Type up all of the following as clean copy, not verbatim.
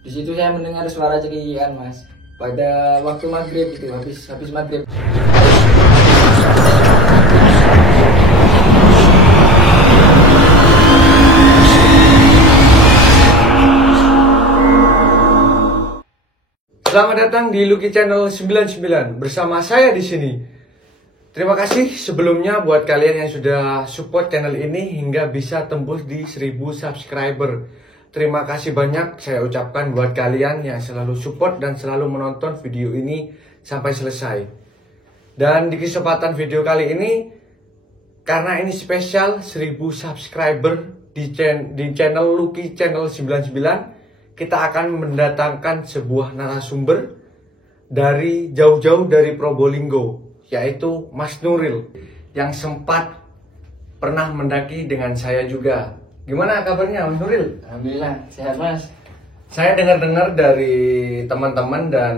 Di situ saya mendengar suara cekikikan, Mas. Pada waktu maghrib itu, habis maghrib. Selamat datang di Lucky Channel 99 bersama saya di sini. Terima kasih sebelumnya buat kalian yang sudah support channel ini hingga bisa tembus di 1000 subscriber. Terima kasih banyak saya ucapkan buat kalian yang selalu support dan selalu menonton video ini sampai selesai. Dan di kesempatan video kali ini, karena ini spesial 1000 subscriber di channel Lucky Channel 99, kita akan mendatangkan sebuah narasumber dari jauh-jauh dari Probolinggo, yaitu Mas Nuril, yang sempat pernah mendaki dengan saya juga. Gimana kabarnya Mas Nuril? Alhamdulillah, sehat, Mas. Saya dengar-dengar dari teman-teman dan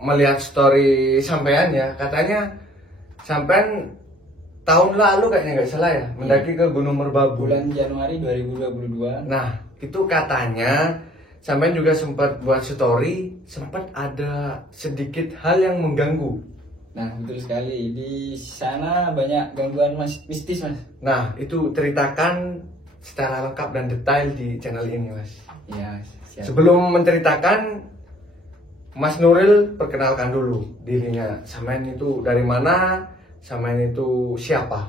melihat story sampean ya, katanya sampean tahun lalu kayaknya nggak salah ya, mendaki ke Gunung Merbabu. Bulan Januari 2022. Nah, itu katanya sampean juga sempat buat story, sempat ada sedikit hal yang mengganggu. Nah, betul sekali. Di sana banyak gangguan mistis, Mas. Nah, itu ceritakan secara lengkap dan detail di channel ini, Mas. Iya, siap. Sebelum menceritakan, Mas Nuril perkenalkan dulu dirinya. Sampean itu dari mana? Sampean itu siapa?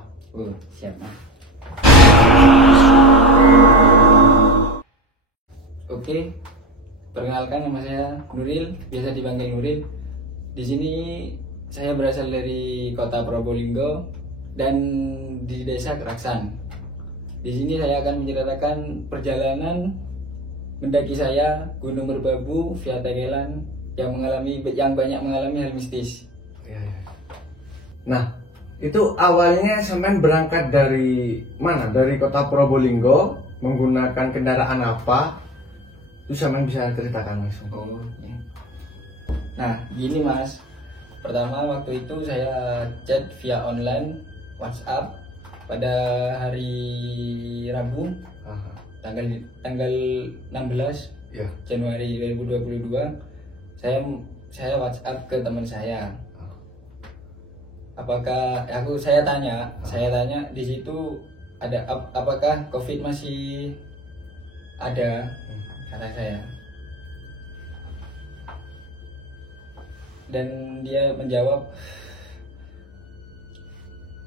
Siap, Mas. Oke, perkenalkan nama saya Nuril, biasa dipanggil Nuril. Di sini saya berasal dari kota Probolinggo dan di desa Keraksan. Di sini saya akan menceritakan perjalanan mendaki saya Gunung Merbabu via Tegelan yang banyak mengalami hal mistis. Ya, ya. Nah, itu awalnya sampean berangkat dari mana? Dari kota Probolinggo menggunakan kendaraan apa? Itu sampean bisa ceritakan langsung. Ya. Nah, gini Mas. Pertama waktu itu saya chat via online WhatsApp pada hari Rabu Aha. tanggal 16 Ya. Januari 2022. Saya WhatsApp ke teman saya. Saya tanya di situ ada apakah COVID masih ada, kata saya. Dan dia menjawab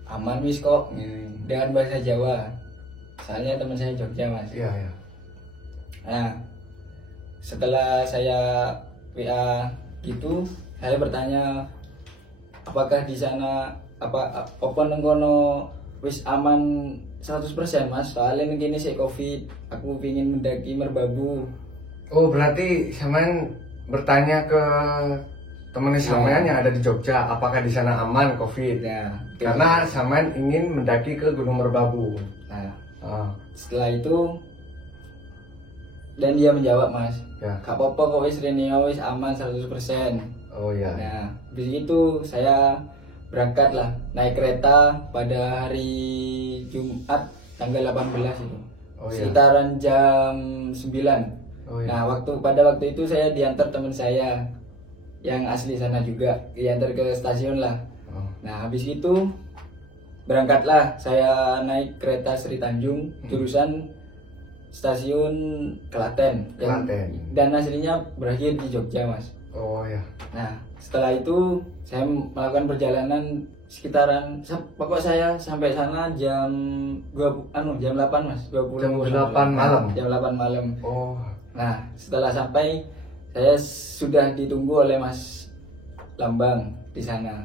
aman wis kok, dengan bahasa Jawa. Soalnya teman saya Jogja, Mas. Iya, iya. Nah, setelah saya WA gitu, saya bertanya apakah di sana apa nengkono wis aman 100% Mas, soalnya gini sih COVID, aku pingin mendaki Merbabu. Oh, berarti sampean bertanya ke teman sampean yang ada di Jogja, apakah di sana aman COVID? Ya, Karena sampean ingin mendaki ke Gunung Merbabu. Nah, setelah itu dan dia menjawab, Mas, Ya. gak apa-apa kok wis rene wis aman 100%. Oh ya. Nah, di situ saya berangkat lah naik kereta pada hari Jumat tanggal 18 itu. Oh, ya. Sekitaran jam 9. Oh, ya. Nah, pada waktu itu saya diantar teman saya yang asli sana juga, diantar ke stasiun lah. Oh. Nah, habis itu berangkatlah saya naik kereta Sri Tanjung jurusan stasiun Klaten. Dan aslinya berakhir di Jogja, Mas. Oh ya. Nah, setelah itu saya melakukan perjalanan sekitaran pokok saya sampai sana jam 8 Mas, 20 Jam 8 malam. Jam 8 malam. Oh. Nah, setelah sampai saya sudah ditunggu oleh Mas Lambang di sana.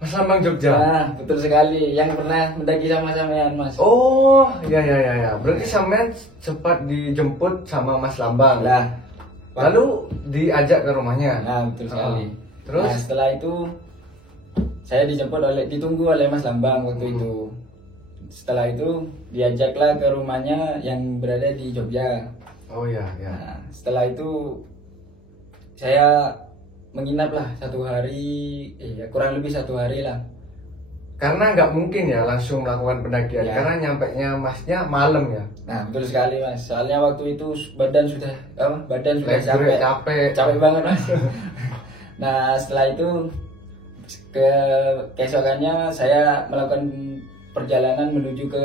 Mas Lambang Jogja. Nah, betul sekali, yang pernah mendaki sama sampean, Mas. Oh, ya ya ya ya. Berarti sampean sempat dijemput sama Mas Lambang. Lah, lalu diajak ke rumahnya. Nah, betul sekali. Terus? Nah, setelah itu saya ditunggu oleh Mas Lambang waktu itu. Setelah itu diajaklah ke rumahnya yang berada di Jogja. Oh ya ya. Nah, setelah itu saya menginap lah kurang lebih 1 hari lah karena nggak mungkin ya langsung melakukan pendakian, Ya. karena nyampainya masnya malam ya. Nah, betul sekali Mas. Soalnya waktu itu badan sudah Capek. capek banget Mas. Nah, setelah itu keesokannya saya melakukan perjalanan menuju ke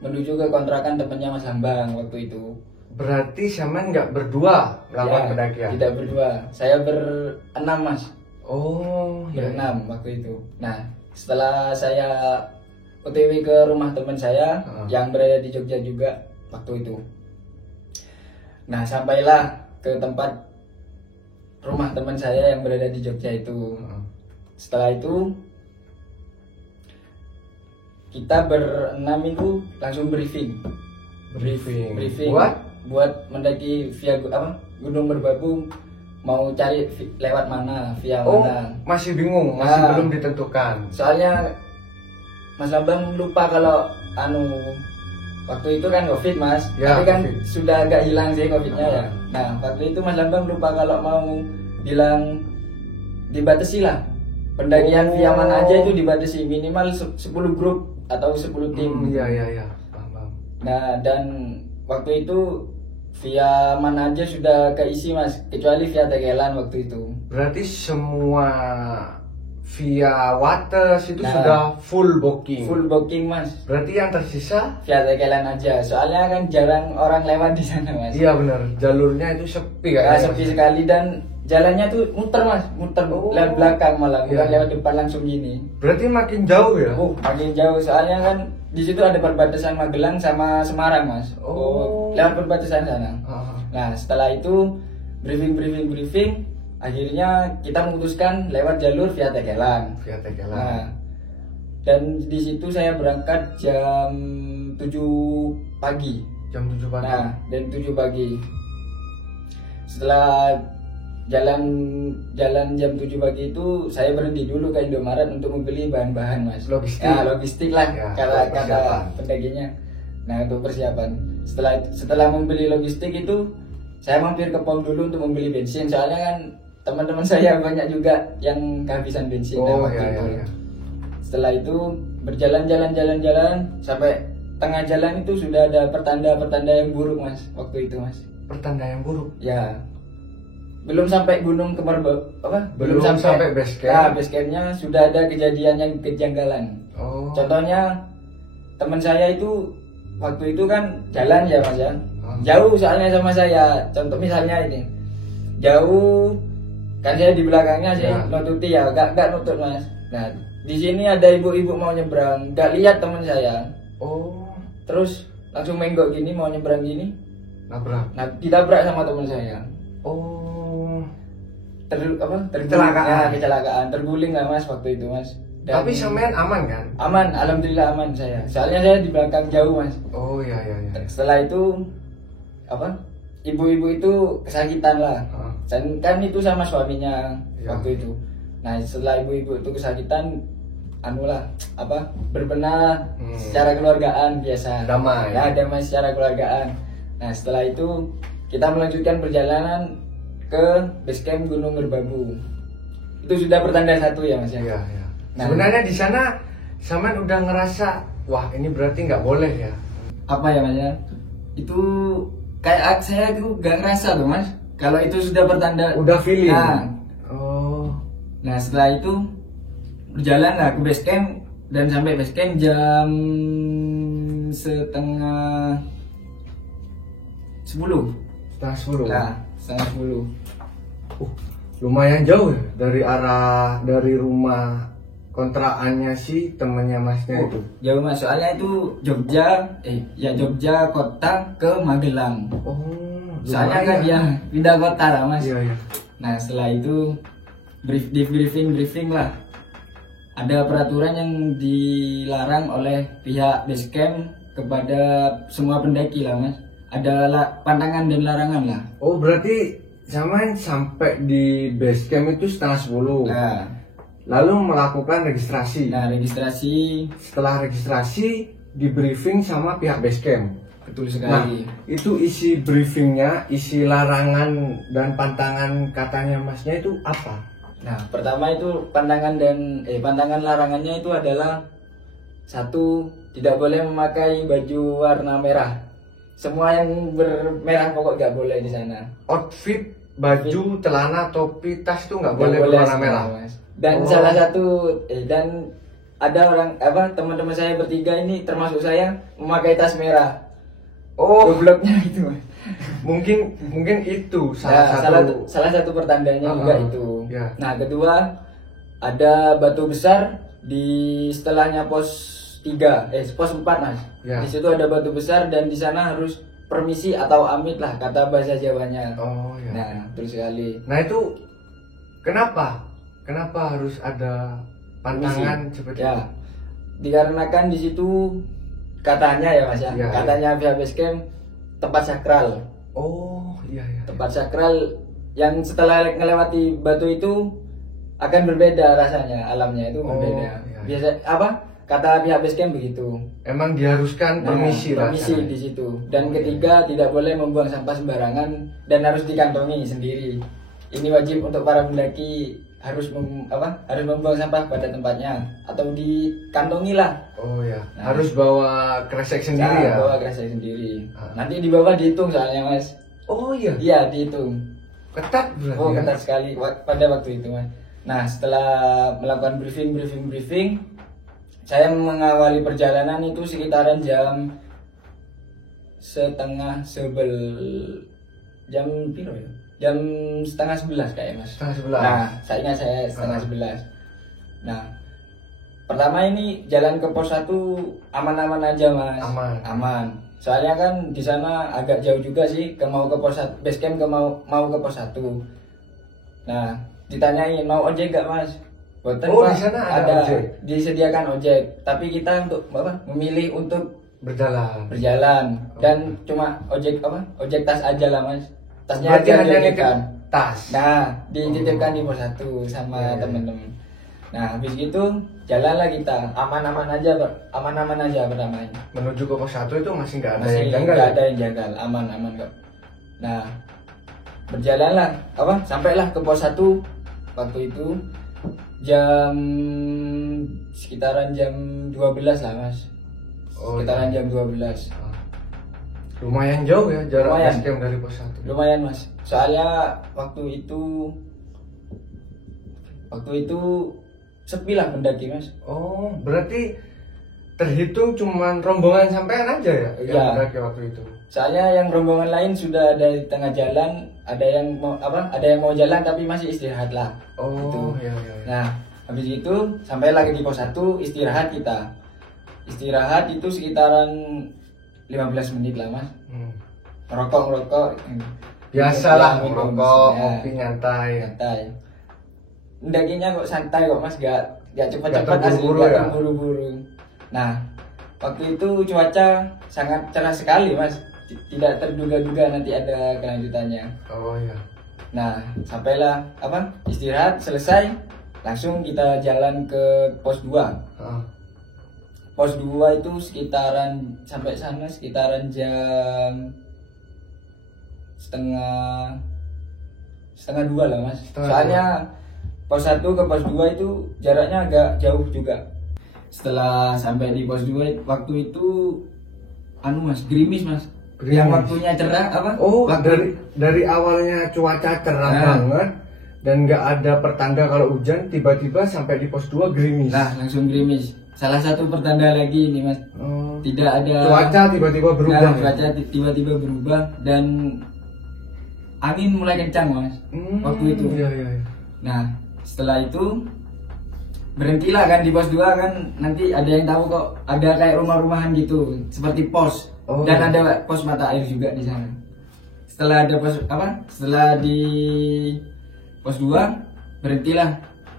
menuju ke kontrakan temannya Mas Hambang waktu itu. Berarti Saman nggak berdua melakukan Ya, pendakian? tidak berdua. Saya berenam Mas. Oh, ya. Berenam waktu itu. Nah, setelah saya OTW ke rumah teman saya yang berada di Jogja juga waktu itu. Nah, sampailah ke tempat rumah teman saya yang berada di Jogja itu. Setelah itu kita berenam itu langsung briefing. Buat mendaki via Gunung Merbabu, mau cari lewat mana, via mana. Masih bingung, masih Nah, belum ditentukan. Soalnya Mas Lambang lupa kalau waktu itu kan COVID Mas, Ya, tapi kan COVID. sudah agak hilang sih COVID-nya ya. Nah, waktu itu Mas Lambang lupa kalau mau bilang dibatasi lah. Pendakian via mana aja itu dibatasi, minimal 10 grup atau 10 tim. Iya. Paham. Nah, dan waktu itu via mana aja sudah keisi Mas, kecuali via Tegelan waktu itu. Berarti semua via Wates itu Nah, sudah full booking. Full booking Mas. Berarti yang tersisa? Via Tegelan aja, soalnya kan jarang orang lewat di sana Mas. Iya benar, jalurnya itu sepi Ya, kayaknya. sepi sekali dan jalannya tuh muter Mas, muter lewat belakang malah, bukan Iya. lewat depan langsung gini. Berarti makin jauh ya? Makin jauh soalnya kan di situ ada perbatasan Magelang sama Semarang Mas. Lewat perbatasan sana. Nah, setelah itu briefing, akhirnya kita memutuskan lewat jalur via Tegelan. Via Tegelan. Nah, dan di situ saya berangkat jam 7 pagi. Jam 7 pagi. Nah, dan 7 pagi. Setelah jalan jam 7 pagi itu saya berhenti dulu ke Indomaret untuk membeli bahan-bahan Mas. Logistik. Ya, logistik lah Ya, kata persiapan. pendakinya. Nah, untuk persiapan. Setelah membeli logistik itu saya mampir ke pom dulu untuk membeli bensin. Soalnya kan teman-teman saya banyak juga yang kehabisan bensin waktu itu. Iya. Setelah itu berjalan sampai tengah jalan itu sudah ada pertanda yang buruk Mas waktu itu Mas. Pertanda yang buruk. Ya. Belum sampai gunung Belum sampai base camp. Nah, base campnya sudah ada kejadian yang kejanggalan. Contohnya teman saya itu waktu itu kan jalan ya Mas ya. Jauh soalnya sama saya. Contoh misalnya ini. Jauh kan saya di belakangnya sih nututi ya, gak nutut Mas. Nah, di sini ada ibu-ibu mau nyebrang, gak lihat teman saya. Terus langsung menggok gini mau nyebrang gini. Nabrak. Nah, ditabrak sama teman saya. Kecelakaan, terguling lah Mas waktu itu Mas. Tapi sampean aman kan? Aman, alhamdulillah aman saya. Soalnya saya di belakang jauh Mas. Iya. Setelah itu ibu-ibu itu kesakitan lah. Kan itu sama suaminya waktu itu. Nah, setelah ibu-ibu itu kesakitan berbenah secara keluargaan biasa. Damai. Ya, damai secara keluargaan. Nah, setelah itu kita melanjutkan perjalanan ke base camp Gunung Merbabu. Itu sudah pertanda 1 ya Mas ya. Iya. Nah, sebenarnya di sana Saman udah ngerasa, wah ini berarti nggak boleh ya? apa ya Mas ya? Itu kayak saya tuh gak ngerasa tuh Mas. Kalau itu sudah pertanda. Udah feeling. Nah, setelah itu berjalan lah ke base camp dan sampai base camp jam setengah 10. Setengah 10. Nah, setengah 10. Lumayan jauh ya dari rumah kontrakannya si temennya Masnya itu. Jauh Mas, soalnya itu Jogja kota ke Magelang. Soalnya kan ya pindah kota lah Mas. Iya. Nah, setelah itu briefing lah. Ada peraturan yang dilarang oleh pihak base camp kepada semua pendaki lah Mas. Ada pantangan dan larangan lah. Berarti Saman sampai di base camp itu setengah 10. Nah, lalu melakukan registrasi. registrasi. Setelah registrasi di briefing sama pihak base camp. Betul sekali. Itu isi briefingnya, isi larangan dan pantangan katanya Masnya itu apa? Nah, pertama itu pantangan larangannya itu adalah satu, tidak boleh memakai baju warna merah. Semua yang bermerah pokok nggak boleh di sana. Outfit, baju, celana, topi, tas itu nggak boleh berwarna semua, merah. Mas. Dan salah satu dan ada orang teman-teman saya bertiga ini termasuk saya memakai tas merah. Oh, Gobloknya itu, Mas. mungkin itu Nah, salah satu pertandanya juga itu. Ya. Nah, kedua ada batu besar di setelahnya pos 3, pos 4, Mas. Ya. Di situ ada batu besar dan di sana harus permisi atau amit lah kata bahasa Jawanya. Oh ya. Nah, betul sekali. Nah itu kenapa harus ada pantangan Permisi. seperti Ya. itu? Dikarenakan di situ katanya ya, Mas ya. Ya, Katanya pihak basecamp tempat sakral. Oh iya. Tempat sakral yang setelah melewati batu itu akan berbeda rasanya, alamnya itu berbeda. Iya. Biasa kata pihak basecamp begitu. Emang diharuskan permisi lah. Permisi sana. di situ. Dan Oh, ketiga, tidak boleh membuang sampah sembarangan dan harus dikantongi sendiri. Ini wajib untuk para pendaki, harus membuang sampah pada tempatnya atau dikantongi lah. Oh ya. Nah. Harus bawa kresek sendiri ya. Bawa kresek sendiri. Ah. Nanti di bawah dihitung soalnya, Mas. Oh iya. Iya, dihitung. Ketat berarti. Oh, ya? ketat sekali pada waktu itu, Mas. Nah, setelah melakukan briefing, saya mengawali perjalanan itu sekitaran jam jam piro ya? Jam setengah 11 kayak, Mas. Setengah 11. Nah, saya setengah 11. Nah, pertama ini jalan ke pos 1 aman-aman aja, Mas. Aman. Soalnya kan di sana agak jauh juga sih ke pos 1, base camp mau ke pos 1. Nah, ditanyain mau ojek gak, Mas? Boten, Oh, Pak. di sana ada ojek? Disediakan ojek, tapi kita untuk memilih untuk Berjalan. dan cuma ojek tas aja lah, Mas. Tasnya Berarti aja hanya dititipkan. nitip tas. Nah, dititipkan di pos 1 sama Ya, ya. temen-temen. Nah, habis gitu jalanlah kita aman-aman aja pertamanya. Menuju ke pos 1 itu masih nggak ada Masih yang janggal. nggak ya? ada yang janggal, aman kok. Nah, berjalanlah sampailah ke pos 1 waktu itu sekitaran jam 12 lah, Mas. Oh, Sekitaran iya. jam 12. Lumayan jauh ya jarak Lumayan. base camp dari pos 1. Lumayan, Mas. Soalnya waktu itu sepi lah pendaki, Mas. Oh, berarti terhitung cuman rombongan sampean aja ya Iya. yang mendaki waktu itu. Soalnya yang rombongan lain sudah ada di tengah jalan, ada yang mau jalan tapi masih istirahat lah. Oh, Gitu. iya. Nah, habis itu sampai lagi di pos 1 istirahat kita. Istirahat itu sekitaran 15 menit lah, Mas. Ngerokok. Biasalah Minum, merokok, ya. kopi nyantai. Santai. Mendakinya kok santai kok, Mas, gak cepat-cepat, Nggak terburu-buru nggak ya? terburu-buru. Nah, waktu itu cuaca sangat cerah sekali, Mas. Tidak terduga-duga nanti ada kelanjutannya. Oh iya. Nah, sampailah istirahat selesai, langsung kita jalan ke pos 2. Pos 2 itu sampai sana sekitaran jam setengah 2 lah, Mas. Setengah Soalnya pos 1 ke pos 2 itu jaraknya agak jauh juga. Setelah sampai di pos 2 waktu itu Mas, gerimis, Mas. Gerimis. Yang waktunya cerah Oh, dari awalnya cuaca cerah banget dan nggak ada pertanda kalau hujan, tiba-tiba sampai di pos 2 gerimis. Nah, langsung gerimis. Salah satu pertanda lagi ini, Mas. Oh. Tidak ada Cuaca tiba-tiba berubah. Nah, ya? cuaca tiba-tiba berubah dan angin mulai kencang, Mas. Waktu itu. Iya. Nah, setelah itu berhentilah kan di pos 2 kan, nanti ada yang tahu kok ada kayak rumah-rumahan gitu, seperti pos. Oh. Dan ada pos mata air juga di sana. Setelah ada setelah di pos 2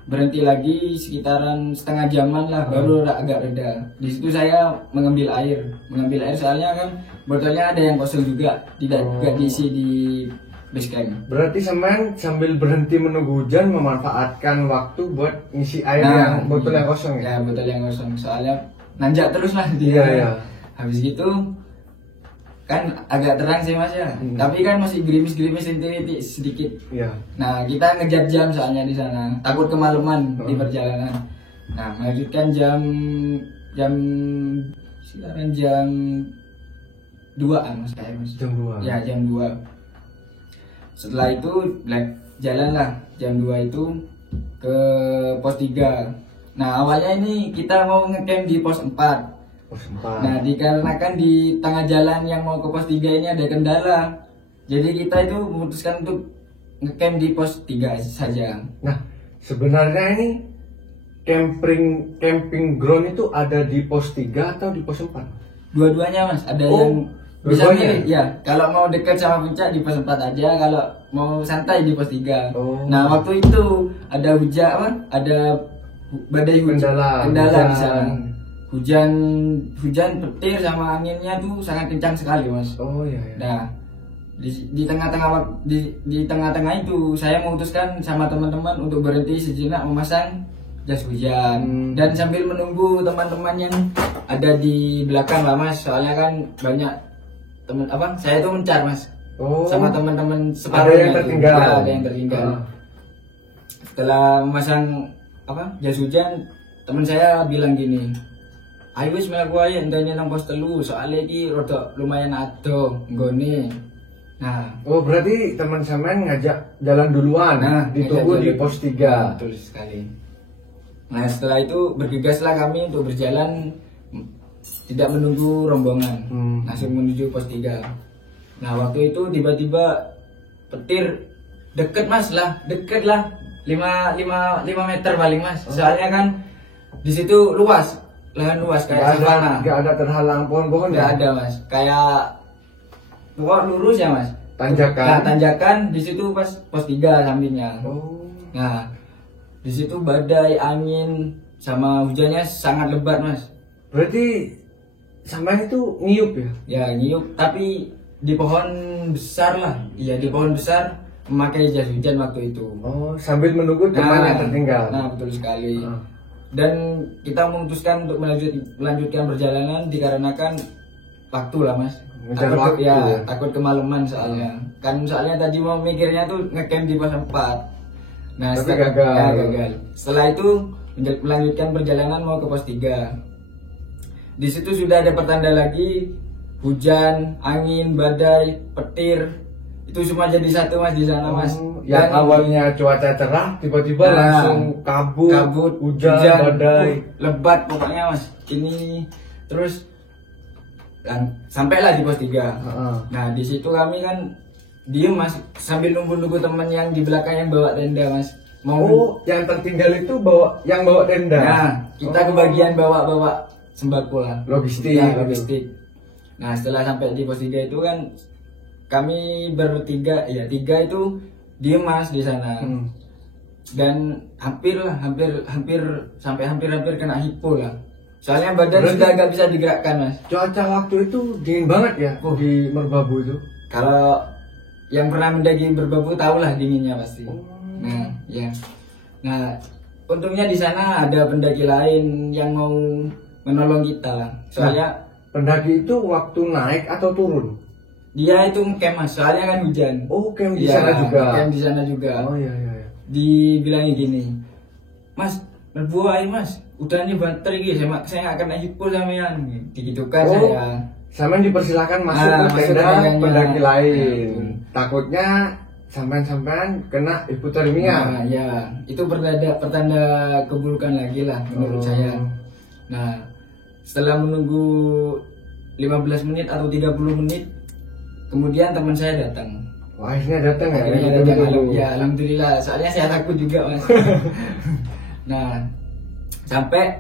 berhenti lagi sekitaran setengah jaman lah, baru agak reda. Di situ saya mengambil air soalnya kan botolnya ada yang kosong juga, tidak diisi di base camp. Berarti semen sambil berhenti menunggu hujan memanfaatkan waktu buat ngisi air yang botol yang kosong ya? Ya, botol yang kosong. Soalnya nanjak terus lah Iya. Habis gitu kan agak terang sih mas ya, tapi kan masih gerimis-gerimis sedikit. Iya. Nah kita ngejar jam soalnya di sana, takut kemalaman di perjalanan. Nah melanjutkan jam sekarang jam 2-an mas kayak mas. Jam 2. Ya jam 2. Setelah itu jalan lah jam 2 itu ke pos 3. Nah awalnya ini kita mau ngecamp di pos 4. Nah dikarenakan di tengah jalan yang mau ke pos 3 ini ada kendala, jadi kita itu memutuskan untuk ngecamp di pos 3 saja. Nah sebenarnya ini camping ground itu ada di pos 3 atau di pos 4? Dua-duanya mas, ada Oh, yang bisa dua-duanya? milih ya. Kalau mau dekat sama puncak di pos 4 aja, kalau mau santai di pos 3. Oh. Nah waktu itu ada ada badai hujan, kendala di sana. Hujan petir sama anginnya tuh sangat kencang sekali mas. Oh iya. Nah di tengah-tengah itu saya memutuskan sama teman-teman untuk berhenti sejenak memasang jas hujan dan sambil menunggu teman-teman yang ada di belakang lah mas, soalnya kan banyak teman saya itu mencar mas. Oh. Sama teman-teman Ada separuhnya yang itu. tertinggal. Ya, ada yang tertinggal. Setelah memasang jas hujan, teman saya bilang gini, ayo wis mlaku ae entene nang pos 3 soalnya iki rada lumayan ado nggone. Nah, Oh berarti teman sampean ngajak jalan duluan, ditunggu di pos 3. Betul sekali. Nah setelah itu bergegaslah kami untuk berjalan, tidak menunggu rombongan, langsung menuju pos 3. Nah waktu itu tiba-tiba petir deket lah 5 meter paling mas. Soalnya kan di situ lahan luas kayak savana. Gak ada terhalang pohon-pohon Nggak ya? ada mas, kayak pokok lurus ya mas. Tanjakan. Nah, tanjakan di situ pas pos 3 sampingnya. Oh. Nah di situ badai, angin sama hujannya sangat lebat mas. Berarti sampean itu ngiup ya? Ya nyiup, tapi di pohon besar lah. Iya di pohon besar memakai jas hujan waktu itu. Oh sambil menunggu teman yang tertinggal. Nah betul sekali. Dan kita memutuskan untuk melanjutkan perjalanan dikarenakan waktu lah mas. Ngejar waktu ya? Takut kemalaman soalnya. Kan soalnya tadi mau mikirnya tuh ngecamp di pos 4. Nah Tapi setelah, gagal. Ya, gagal. Setelah itu melanjutkan perjalanan mau ke pos 3. Di situ sudah ada pertanda lagi, hujan, angin, badai, petir. Itu semua jadi satu mas di sana mas. Yang awalnya cuaca cerah tiba-tiba langsung kabut, hujan, badai. Lebat pokoknya mas. Ini terus sampailah di pos 3. Nah di situ kami kan diem mas sambil nunggu teman yang di belakang yang bawa tenda mas. Yang tertinggal itu yang bawa tenda. Nah kita kebagian bawa sembako lah. Logistik. Ya, logistik. Nah setelah sampai di pos 3 itu kan kami bertiga, ya 3 itu diem mas di sana. Dan hampir kena hipo lah. Soalnya badan sudah agak bisa digerakkan mas. Cuaca waktu itu dingin banget ya di Merbabu itu. Kalau yang pernah mendaki Merbabu tahulah dinginnya pasti. Nah ya. Nah untungnya di sana ada pendaki lain yang mau menolong kita lah. Soalnya pendaki itu waktu naik atau turun? Dia itu camp mas, soalnya kan hujan. Oh camp di Ya, sana juga. Camp di sana juga. Oh iya. Dibilangnya gini, mas, berbuah air mas, udaranya banter gitu, saya nggak kena hipo sampean, digitukan saya. Sampean dipersilakan masuk ke tenda pendaki lain. Takutnya sampean kena hipotermia. Nah, ya, itu pertanda keburukan lagi lah menurut saya. Nah, setelah menunggu 15 menit atau 30 menit, kemudian teman saya datang. Wah, akhirnya datang ya? Akhirnya datang. Ya, alhamdulillah. Soalnya saya takut juga mas. Nah, sampai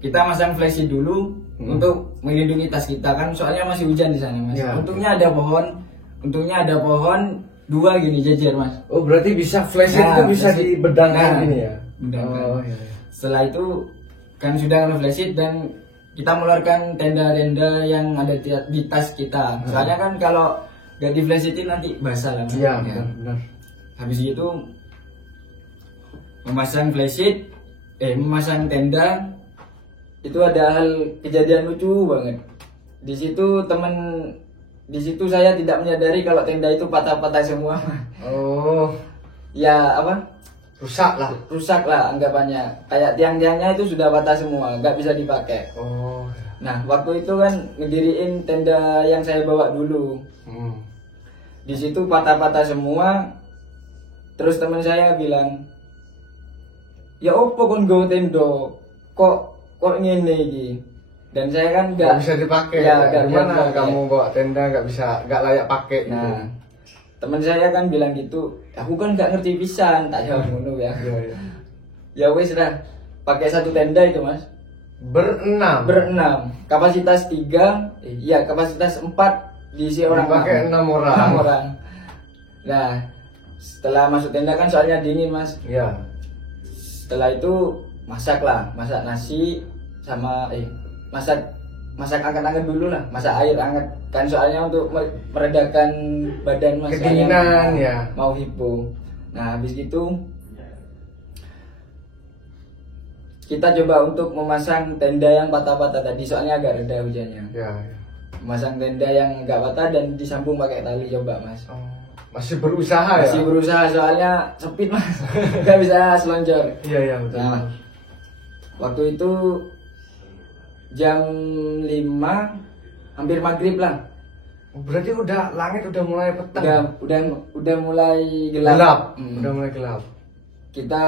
kita masang flashlight dulu untuk melindungi tas kita kan, soalnya masih hujan di sana mas. Ya. Untungnya ada pohon 2 gini jejer mas. Oh berarti bisa flashlight itu bisa dibedangkan gini ya? Bedangkan. Oh iya. Setelah itu kan sudah ada flashlight dan kita mengeluarkan tenda-tenda yang ada di tas kita. Soalnya kan kalau gak di flashlightin nanti basah lah. Iya benar. Habis itu memasang flashlight, memasang tenda, itu ada hal kejadian lucu banget. Di situ teman di situ saya tidak menyadari kalau tenda itu patah-patah semua. Oh, Ya apa? rusak lah. Rusak lah anggapannya. Kayak tiang-tiangnya itu sudah patah semua, nggak bisa dipakai. Oh. Nah, waktu itu kan ngediriin tenda yang saya bawa dulu. Hmm. Di situ patah-patah semua. Terus teman saya bilang, "Ya opo kon go tendo? Kok ngene iki?" Dan saya kan Nggak bisa dipakai. Ya, nggak bisa Gimana dipakai. kamu bawa tenda nggak layak pakai gitu? Nah, teman saya kan bilang gitu, "Aku kan nggak ngerti pisan," tak jawab ngono ya. Iya, iya. Ya wis lah, pakai satu tenda itu Mas. Berenam. Berenam, kapasitas 3, iya kapasitas 4 diisi orang. Pakai 6 orang. 6 orang. Nah, setelah masuk tenda kan soalnya dingin Mas. Iya. Setelah itu masak nasi sama masak anget-anget dulu lah, masak air anget kan soalnya untuk meredakan badan Mas. Kedinginan ya. Mau hipo. Nah, habis itu kita coba untuk memasang tenda yang patah-patah tadi soalnya agak reda hujannya. Iya, iya. Memasang tenda yang enggak patah dan disambung pakai tali coba Mas. Oh, masih berusaha ya? Masih berusaha soalnya sempit Mas. Enggak bisa seloncor. Iya, iya, betul. Nah, waktu itu jam 5 hampir maghrib lah. Berarti langit udah mulai petang. Udah mulai gelap. Udah mulai gelap. Kita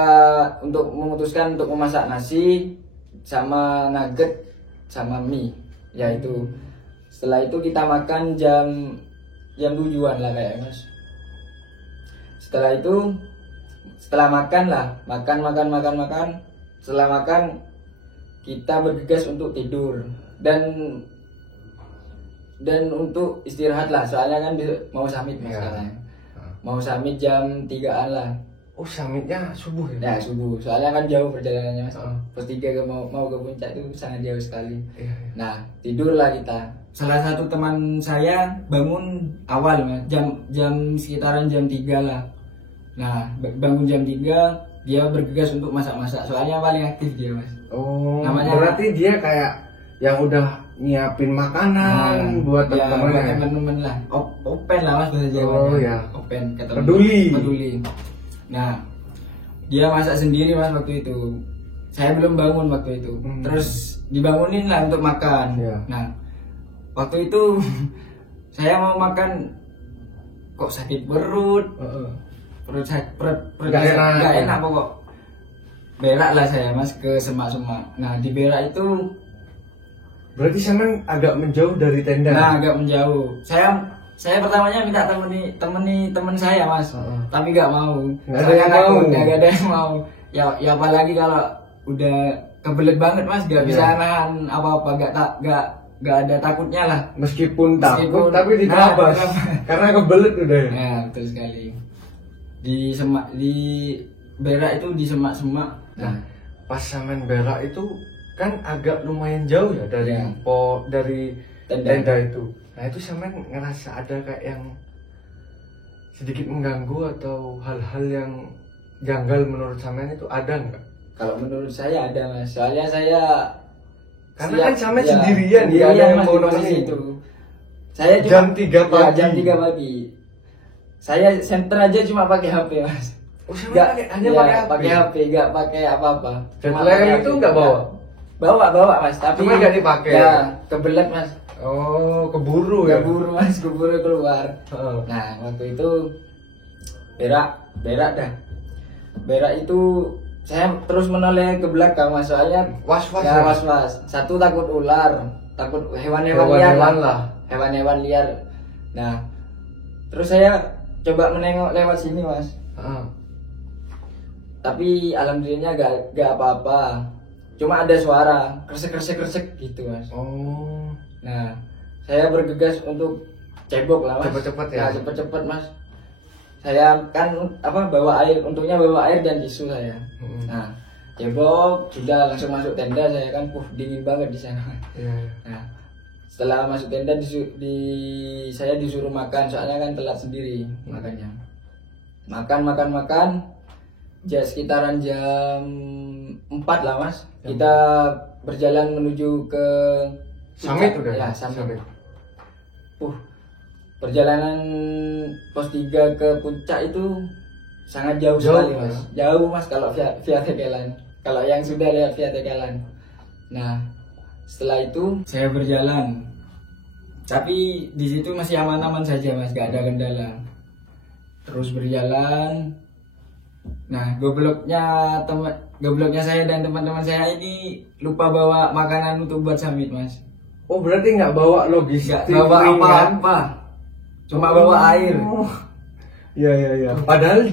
untuk memutuskan untuk memasak nasi sama nugget sama mie, yaitu setelah itu kita makan jam 7-an lah kayak Mas. Setelah itu setelah makan lah, makan. Setelah makan kita bergegas untuk tidur dan untuk istirahat lah soalnya kan mau summit Mas Iya. sekarang. Mau summit jam 3-an lah. Oh, summitnya subuh ya? Ya subuh, soalnya kan jauh perjalanannya Mas. Heeh. Pos 3 mau ke puncak itu sangat jauh sekali. Iya, iya. Nah, tidurlah kita. Salah satu teman saya bangun awal Mas, jam sekitaran jam 3 lah. Nah, bangun jam 3 dia bergegas untuk masak-masak. Soalnya paling aktif dia Mas. Oh, Namanya- berarti dia kayak yang udah nyiapin makanan buat ya, buat teman-teman ya? teman-teman lah. Open lah Mas bahasa Jawa. Oh, ya. Open kata Peduli. Nah, dia masak sendiri Mas waktu itu. Saya belum bangun waktu itu. Terus dibangunin lah untuk makan. Ya. Nah, waktu itu saya mau makan kok sakit perut. Perut Nggak enak. pokok. Berak lah saya Mas ke semak-semak. Nah, di berak itu Berarti Saman agak menjauh dari tenda. nah agak menjauh. Saya pertamanya minta temeni teman saya Mas, tapi nggak mau. Nggak ada Saya yang takut, mau. nggak ada yang mau. Ya apalagi kalau udah kebelet banget Mas, nggak bisa Iya. nahan apa-apa, nggak ada takutnya lah. Meskipun takut, Meskipun- tapi Nah, ditabas. kenapa? Karena kebelet udah ya. Nah, betul sekali. Di berak itu di semak-semak. Nah, pas Saman berak itu kan agak lumayan jauh ya dari Ya. dari Tenda. tenda itu. Nah, itu Saman ngerasa ada kayak yang sedikit mengganggu atau hal-hal yang janggal menurut Saman itu ada nggak? Kalau menurut saya ada Mas, soalnya saya Karena kan Saman ya, sendirian, nggak ada yang Mas, mau di posisi nemenin. itu. Saya cuma, Jam 3 ya, pagi. jam 3 pagi. Saya center aja cuma pakai HP Mas. Oh, Saman Nggak, hanya ya, pakai HP. pakai HP, nggak pakai apa-apa. Dan Cuma layar pakai itu HP. nggak bawa? Bawa Mas, tapi Cuma nggak dipakai. Ya, kebelet Mas. Oh, keburu ya. Keburu Mas, keburu keluar. Heeh. Nah, waktu itu berak dah. Berak itu saya terus menoleh ke belakang Mas, soalnya Was-was ya, ya? was-was. Satu takut ular, takut hewan-hewan liar Hewan-hewan lah. Hewan-hewan liar. Nah, terus saya coba menengok lewat sini Mas. Heeh. Tapi alhamdulillahnya gak apa-apa. Cuma ada suara kresek gitu Mas. Oh. Nah, saya bergegas untuk cebok lah Mas. Cepet-cepet ya? Nah, cepet-cepet Mas. Saya kan bawa air, untungnya bawa air dan tisu saya. Nah, cebok sudah langsung masuk tenda, saya kan dingin banget di sana. Iya, iya. Nah, setelah masuk tenda saya disuruh makan, soalnya kan telat sendiri makannya. Makan. Sekitaran jam 4 lah Mas. Kita berjalan menuju ke Summit udah? Ya, summit. perjalanan pos 3 ke puncak itu sangat jauh Jauh, sekali mas. Jauh mas kalau via Tegalan. Kalau yang sudah lihat via Tegalan. Nah setelah itu saya berjalan, tapi di situ masih aman-aman saja mas, gak ada kendala. Terus berjalan. Nah gobloknya saya dan teman-teman saya ini lupa bawa makanan untuk buat summit mas. Oh berarti nggak bawa logistik, Gak bawa ringan. apa-apa, cuma bawa air. Iya. Padahal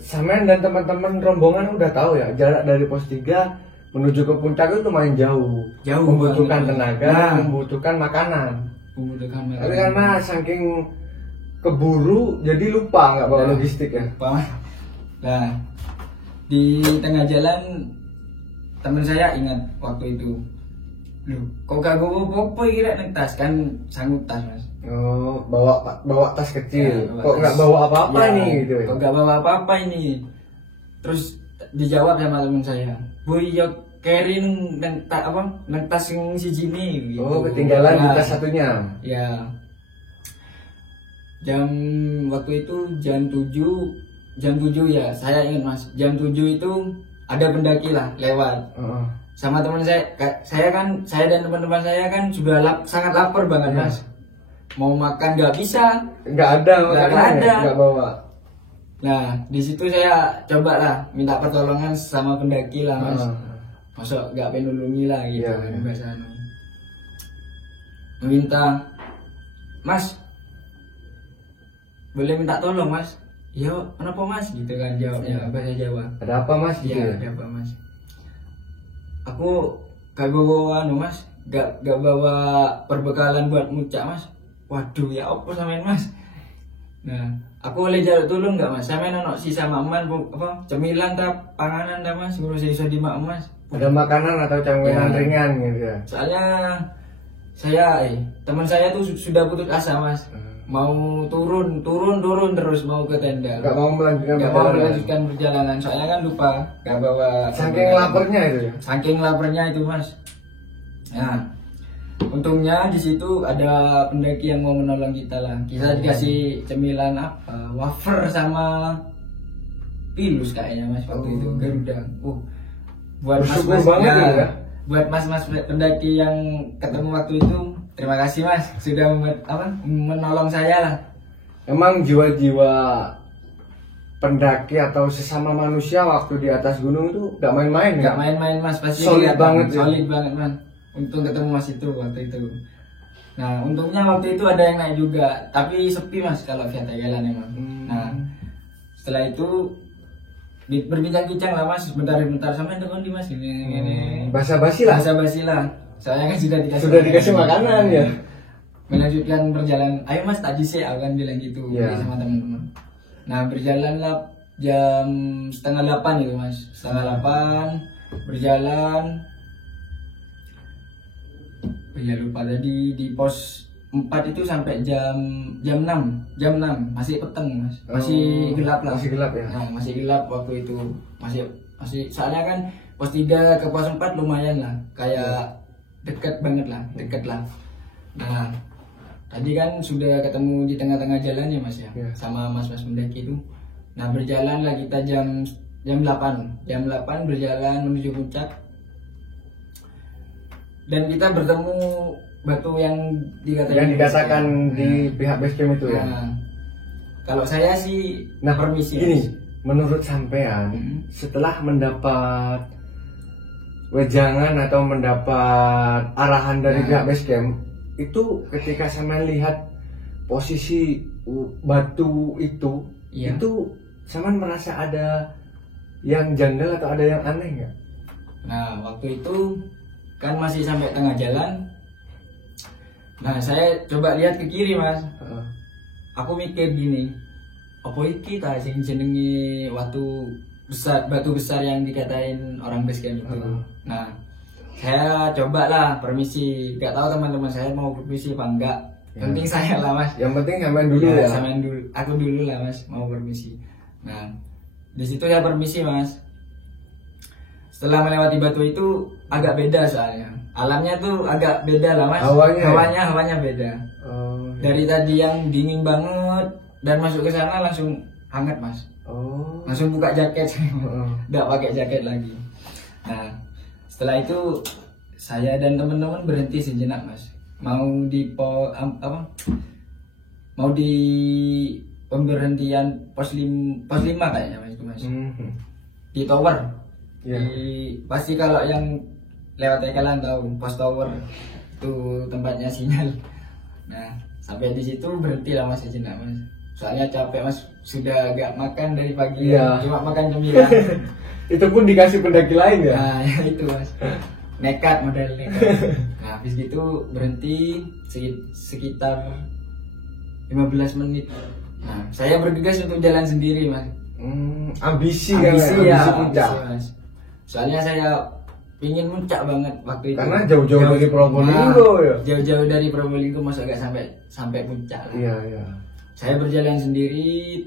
sampean dan teman-teman rombongan udah tahu ya jarak dari pos 3 menuju ke puncak itu lumayan jauh. Jauh Membutuhkan banget. tenaga, Nah. membutuhkan makanan. Membutuhkan Tapi makanan. karena saking keburu jadi lupa nggak bawa Nah. logistik ya. Pak. Nah, di tengah jalan teman saya ingat waktu itu. Loh, kok gak gue apa kira nang tas kan sanggup tas mas. Oh, bawa tas kecil. Ya, bawa Kok tas. nggak bawa apa-apa Ya, nih gitu ya. Kok gak bawa apa-apa ini? Terus dijawab sama teman saya, boy yo carry nang tas yang si Jimmy. Gitu. Oh, ketinggalan di Nah, tas satunya. Ya. Waktu itu jam 7 ya, saya ingat mas, jam 7 itu ada pendaki lah lewat Heeh. sama teman saya dan teman-teman saya kan sudah sangat lapar banget Ya. mas, mau makan nggak bisa. Nggak ada Nggak makanan ada. ya? Nggak bawa. Nah di situ saya coba lah minta pertolongan sama pendaki lah mas, Heeh. masuk nggak penulungi lah gitu Iya, kan iya. bahasanya. Meminta, mas boleh minta tolong mas? Iya, kenapa mas? Gitu kan jawabnya bahasa Jawa. Ada apa mas gitu Iya, ya? ada apa mas? Aku gak bawa mas, gak bawa perbekalan buat muncak mas. Waduh ya apa samain mas? Nah, aku boleh jaluk tolong gak mas? Sampai nonok sisa maman cemilan tak panganan tak mas? Ngurus iso di mak mas. Ada makanan atau camilan Ya. ringan gitu ya? Soalnya teman saya tuh sudah putus asa mas. Mau turun terus mau ke tenda. Nggak mau melanjutkan Nggak mau perjalanan. melanjutkan perjalanan. Soalnya kan lupa nggak bawa. Saking laparnya itu ya? Saking laparnya itu mas. Nah, untungnya di situ ada pendaki yang mau menolong kita lah. Kita dikasih cemilan apa? Wafer sama pilus kayaknya mas waktu itu Garuda. Buat Bersyukur mas-mas banget ya. buat mas-mas pendaki yang ketemu waktu itu, terima kasih mas sudah menolong saya lah. Emang jiwa-jiwa pendaki atau sesama manusia waktu di atas gunung itu nggak main-main Nggak ya? main-main mas, pasti Solid kelihatan. banget ya? Solid banget mas. Untung ketemu mas itu waktu itu. Nah untungnya waktu itu ada yang naik juga, tapi sepi mas kalau via Tegalan emang. Nah setelah itu berbincang-bincang lah mas, bentar-bentar sampai teman di mas ini. Basa-basi lah. Basa-basi lah. Soalnya kan Sudah dikasih makanan ya. Melanjutkan perjalanan. Ayo mas tadi sih aku kan bilang gitu Ya. sama teman-teman. Nah berjalanlah jam 7:30 itu mas, 7:30 berjalan. Ya lupa tadi di pos 4 itu sampai jam 6 masih peteng mas, masih gelap lah. Masih gelap ya? Nah, masih gelap waktu itu, masih soalnya kan pos 3 ke pos 4 lumayan lah, kayak dekat banget lah, dekat lah. Nah tadi kan sudah ketemu di tengah-tengah jalan ya mas ya, Ya. sama mas-mas pendaki itu. Nah berjalan lah kita jam 8 berjalan menuju puncak, dan kita bertemu batu yang Dikatakan di pihak base camp itu ya. Nah, kalau saya sih Nah, permisi Gini, mas. menurut sampean setelah mendapat wejangan atau mendapat arahan dari Nah. pihak base camp, itu ketika sampean lihat posisi batu itu, Iya. itu sampean merasa ada yang janggal atau ada yang aneh nggak? Nah waktu itu kan masih sampai tengah jalan. Nah saya coba lihat ke kiri mas. Heeh. Aku mikir gini, apa iki ta sing jenenge batu besar yang dikatain orang base camp itu. Nah saya cobalah permisi, gak tahu teman-teman saya mau permisi apa enggak. Penting saya lah mas. Yang penting sampean dulu ya. Samain dulu, aku dulu lah mas mau permisi. Nah di situ saya permisi mas. Setelah melewati batu itu agak beda soalnya, alamnya tuh agak beda lah mas. Hawanya Hawanya beda. Oh, iya. Dari tadi yang dingin banget dan masuk ke sana langsung hangat mas. Oh. Langsung buka jaket, nggak pakai jaket lagi. Nah setelah itu saya dan teman-teman berhenti sejenak mas. Mau di mau di pemberhentian pos 5 kayaknya mas itu mas. Di tower. Yeah. Pasti kalau yang lewat kalian tahu pos tower itu tempatnya sinyal. Nah sampai di situ berhenti lah mas sejenak mas. Soalnya capek mas, sudah agak makan dari pagi, Iya. cuma makan cemilan. Itu pun dikasih pendaki lain ya? Nah ya itu mas, nekat model nekat. Nah habis gitu berhenti sekitar 15 menit. Nah saya bergegas untuk jalan sendiri mas. Ambisi Ambisi kan? ya, Ambisi puncak. ambisi, mas. Soalnya saya pingin puncak banget waktu itu. Karena jauh-jauh dari Probolinggo ya. Jauh-jauh dari Probolinggo masa gak sampai puncak. Iya iya. Saya berjalan sendiri.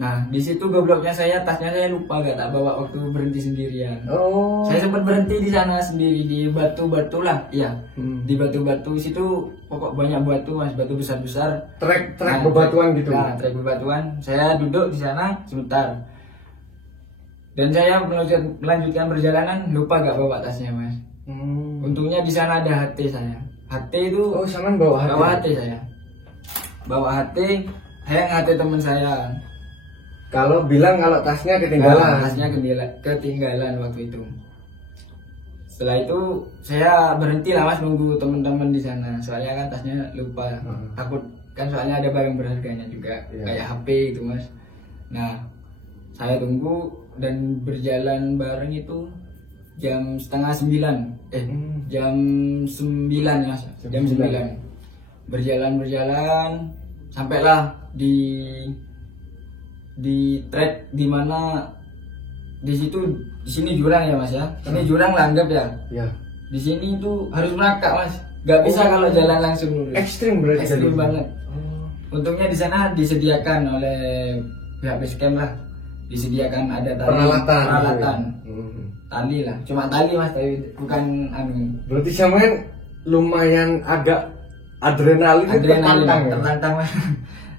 Nah di situ gobloknya tasnya saya lupa, gak tak bawa waktu berhenti sendirian. Oh. Saya sempat berhenti di sana sendiri di batu-batu lah, iya. Di batu-batu situ pokok banyak batu mas, batu besar-besar. Trek bebatuan gitu. Nah trek bebatuan. Saya duduk di sana sebentar. Dan saya melanjutkan perjalanan, lupa gak bawa tasnya mas. Untungnya di sana ada HT saya. HT itu. Oh sama bawa HT. Bawa HT saya. Bawa HT, saya nge-HT teman saya. Kalau bilang kalau tasnya ketinggalan. Tasnya ketinggalan waktu itu. Setelah itu saya berhenti lah mas nunggu teman-teman di sana. Soalnya kan tasnya lupa. Takut kan soalnya ada barang berharganya juga, kayak HP itu mas. Nah saya tunggu dan berjalan bareng itu jam setengah 9. Jam 9 ya, jam 9. Berjalan sampailah di trek di mana di sini jurang ya mas ya. Ini jurang lah anggap ya. Iya. Di sini itu harus merangkak mas. Gak bisa kalau jalan langsung lurus. Ekstrim berarti. Ekstrim banget. Untungnya di sana disediakan oleh pihak base camp lah. Disediakan ada peralatan. Tali lah. Cuma tali mas, tapi bukan anu. Berarti sama lumayan agak adrenalin tertantang. Mas.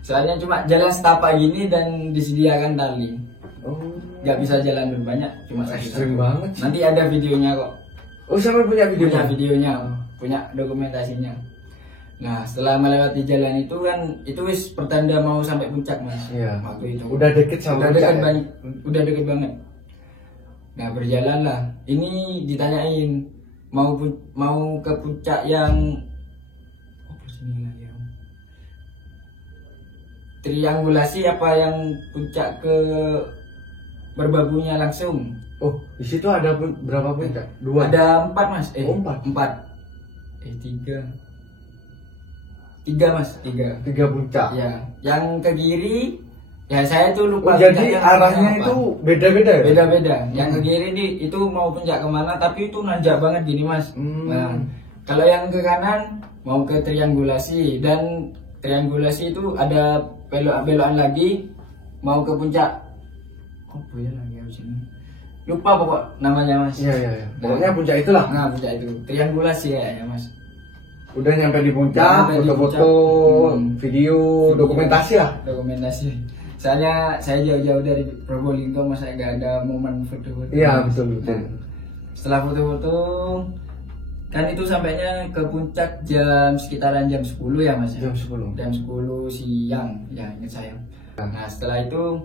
Soalnya cuma jalan setapak gini dan disediakan tali. Gak bisa jalan berbanyak, cuma ekstrim banget. Nanti ada videonya kok. Oh sama punya videonya? Punya videonya, punya dokumentasinya. Nah setelah melewati jalan itu kan itu wis pertanda mau sampai puncak mas. Iya. Waktu itu. Udah deket sama puncak. Udah deket banget. Nah berjalan lah. Ini ditanyain mau ke puncak yang triangulasi apa yang puncak ke Merbabunya langsung. Oh di situ ada berapa puncak? 2. Ada 4 mas. 4. 3 mas. 3 puncak. Ya, yang ke kiri ya saya tuh lupa. Jadi arahnya itu beda-beda ya? Beda-beda. Yang ke kiri itu mau puncak kemana, tapi itu nanjak banget gini mas. Nah, kalau yang ke kanan mau ke triangulasi, dan triangulasi itu ada belokan lagi mau ke puncak. Apa ya lagi harus ini? Lupa pokok namanya mas. Iya. Pokoknya puncak itulah. Nah puncak itu triangulasi ya mas. Udah nyampe di puncak, foto-foto, video, dokumentasi lah. Dokumentasi. Soalnya saya jauh-jauh dari Probolinggo, masa nggak ada momen foto-foto. Iya betul. Setelah foto-foto, kan itu sampainya ke puncak sekitaran jam 10 ya mas. Jam 10. Jam 10 siang, ya ingat saya. Nah setelah itu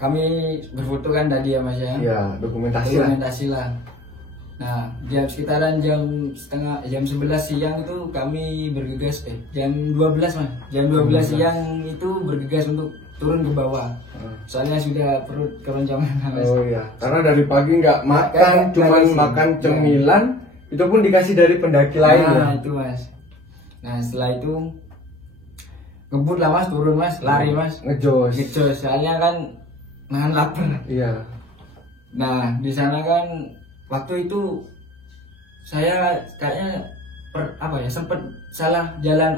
kami berfoto kan tadi ya mas ya. Iya dokumentasi lah. Nah, sekitaran jam 11 siang itu kami bergegas jam 12 mas. Jam 12 siang itu bergegas untuk turun ke bawah. Soalnya sudah perut keroncongan mas. Oh iya. Karena dari pagi nggak makan, cuman makan cemilan, itu pun dikasih dari pendaki lain ya. Nah, itu mas. Nah, setelah itu ngebut lah mas, turun mas, lari mas. Ngejos. Soalnya kan nahan lapar. Iya. Nah, di sana kan waktu itu saya kayaknya sempat salah jalan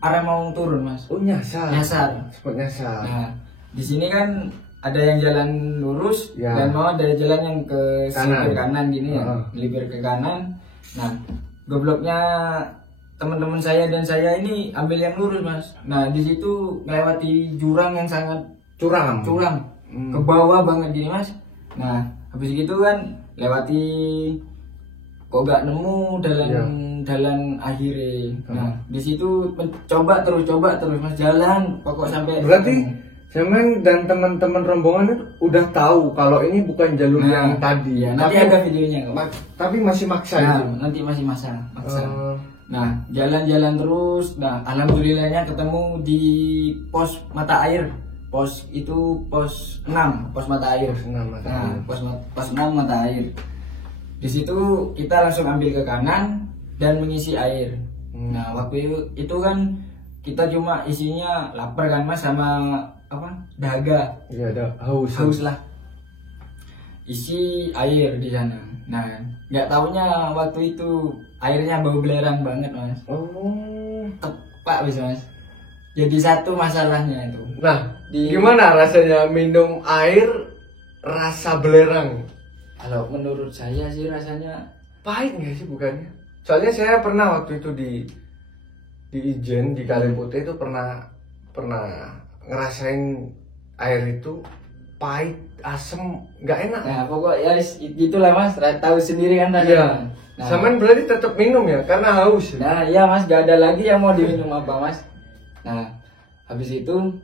arah mau turun mas. Oh nyasar. Sempat nyasar. Nah di sini kan ada yang jalan lurus dan mau ada jalan yang ke kanan gini ya, melipir ke kanan. Nah gobloknya teman-teman saya dan saya ini ambil yang lurus mas. Nah di situ melewati jurang yang sangat Curam. ke bawah banget gini mas. Nah habis gitu kan lewati kok gak nemu dalam akhirnya. Nah di situ coba terus mas jalan pokok sampai. Berarti Zaman dan teman-teman rombongan itu udah tahu kalau ini bukan jalur yang tadi. Ya, nanti ada videonya. Tapi masih maksa Nah, itu. nanti masih maksa. Nah, jalan-jalan terus. Nah, alhamdulillahnya ketemu di pos mata air. Pos itu pos 6, pos mata air. Pos 6 mata air. Di situ kita langsung ambil ke kanan dan mengisi air. Nah, waktu itu kan kita cuma isinya lapar kan mas sama dahaga. Iya, ada haus lah. Isi air di sana. Nah, nggak taunya waktu itu airnya bau belerang banget mas. Tepak bisa mas. Jadi satu masalahnya itu. Nah, gimana rasanya minum air rasa belerang? Kalau menurut saya sih rasanya pahit nggak sih bukannya? Soalnya saya pernah waktu itu di Ijen di Kalimputih itu pernah ngerasain air itu pahit, asem, nggak enak. Nah pokoknya itulah mas, tahu sendiri kan rasanya. Iya. Nah, Saman berarti tetap minum ya karena haus. Nah iya mas, gak ada lagi yang mau diminum apa mas. Nah habis itu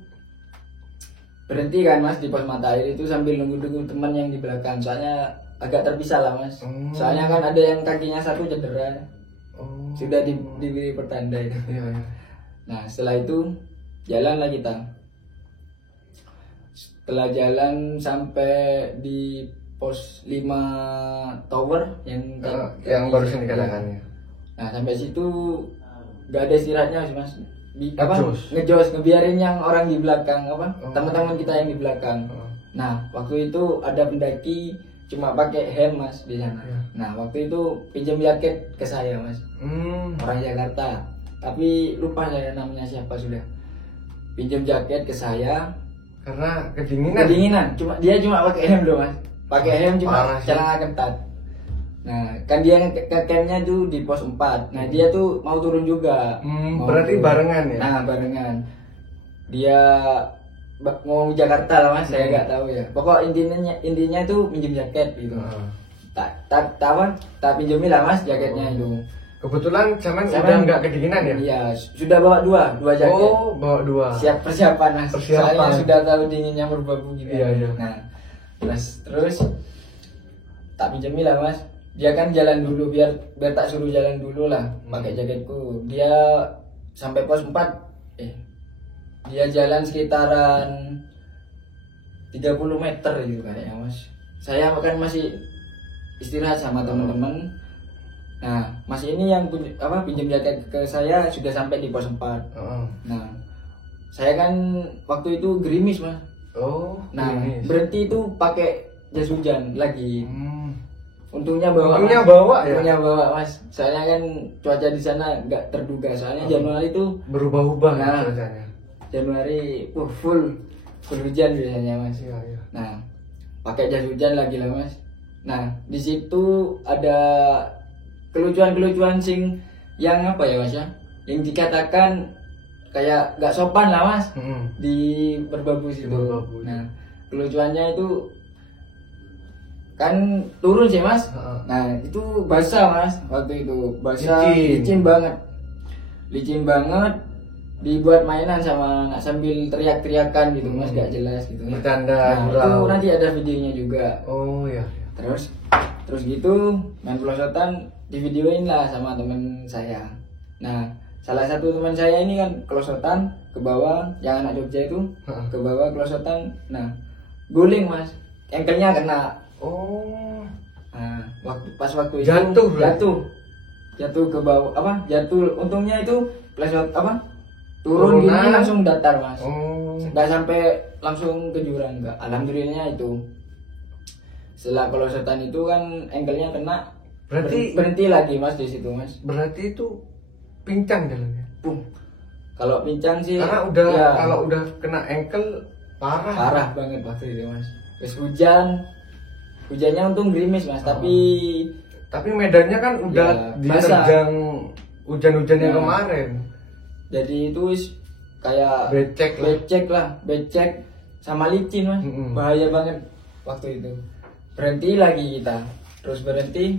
berhenti kan mas di pos mata air itu sambil nunggu teman yang di belakang. Soalnya agak terpisah lah mas. Soalnya kan ada yang kakinya satu cedera. Sudah diberi pertanda itu. Iya. Nah setelah itu jalanlah kita. Setelah jalan sampai di pos 5 tower yang barusan dikatakan ya. Nah sampai situ gak ada istirahatnya sih mas. Ngejos ngebiarin yang orang di belakang teman-teman kita yang di belakang. Nah waktu itu ada pendaki cuma pakai helm mas di sana. Nah waktu itu pinjam jaket ke saya mas. Orang Jakarta tapi lupa saya namanya siapa sudah. Pinjam jaket ke saya karena kedinginan. Dia cuma pakai helm doang mas. Pakai helm cuma celana ketat. Nah kan dia ke campnya tuh di pos 4. Nah dia tuh mau turun juga. Berarti barengan ya? Nah barengan. Dia mau Jakarta lah mas, saya nggak tahu ya. Pokok intinya tuh pinjam jaket gitu. Tak pinjemin lah mas jaketnya itu. Kebetulan zaman udah nggak kedinginan ya? Iya, sudah bawa dua jaket. Oh, bawa 2. Siap persiapan mas. Soalnya sudah tahu dinginnya berbabu gitu. Iya. Nah, terus tak pinjemin lah mas. Dia kan jalan dulu biar tak suruh jalan dulu lah pakai jaketku. Dia sampai pos 4 dia jalan sekitaran 30 meter gitu kayaknya mas. Saya kan masih istirahat sama teman-teman. Nah mas ini yang pinjam jaket ke saya sudah sampai di pos 4. Nah saya kan waktu itu gerimis mas. Gerimis. Berhenti itu pakai jas hujan lagi. Untungnya bawa mas. Soalnya kan cuaca di sana nggak terduga. Soalnya Januari itu berubah-ubah cuacanya. Januari full hujan biasanya mas. Iya. Nah pakai jas hujan lagi lah mas. Nah di situ ada kelucuan yang apa ya mas ya, yang dikatakan kayak gak sopan lah mas di Merbabu situ. Nah kelucuannya itu kan turun sih mas. Nah itu basah mas, waktu itu basah, licin banget, dibuat mainan sambil teriak-teriakan gitu mas, gak jelas gitu. Bercanda. Nah itu nanti ada videonya juga. Oh iya. Terus gitu main pelosotan di videoin lah sama temen saya. Nah salah satu teman saya ini kan kelosotan ke bawah, yang anak Jogja itu ke bawah kelosotan. Nah guling mas, engkelnya kena. Nah waktu itu jatuh ke bawah untungnya itu plesot turun gini langsung datar mas. Nggak sampai langsung ke jurang, enggak. Alhamdulillahnya itu setelah kelosotan itu kan engkelnya kena. Berhenti lagi mas di situ mas. Berarti itu pincang jalannya. Kalau pincang sih karena kalau udah kena engkel parah banget waktu itu mas. Terus hujannya untung gerimis mas. Tapi medannya kan udah diterjang hujan-hujan yang Nah. kemarin. Jadi itu kayak Becek lah. becek sama licin mas. Mm-mm. Bahaya banget waktu itu. Berhenti lagi kita, terus berhenti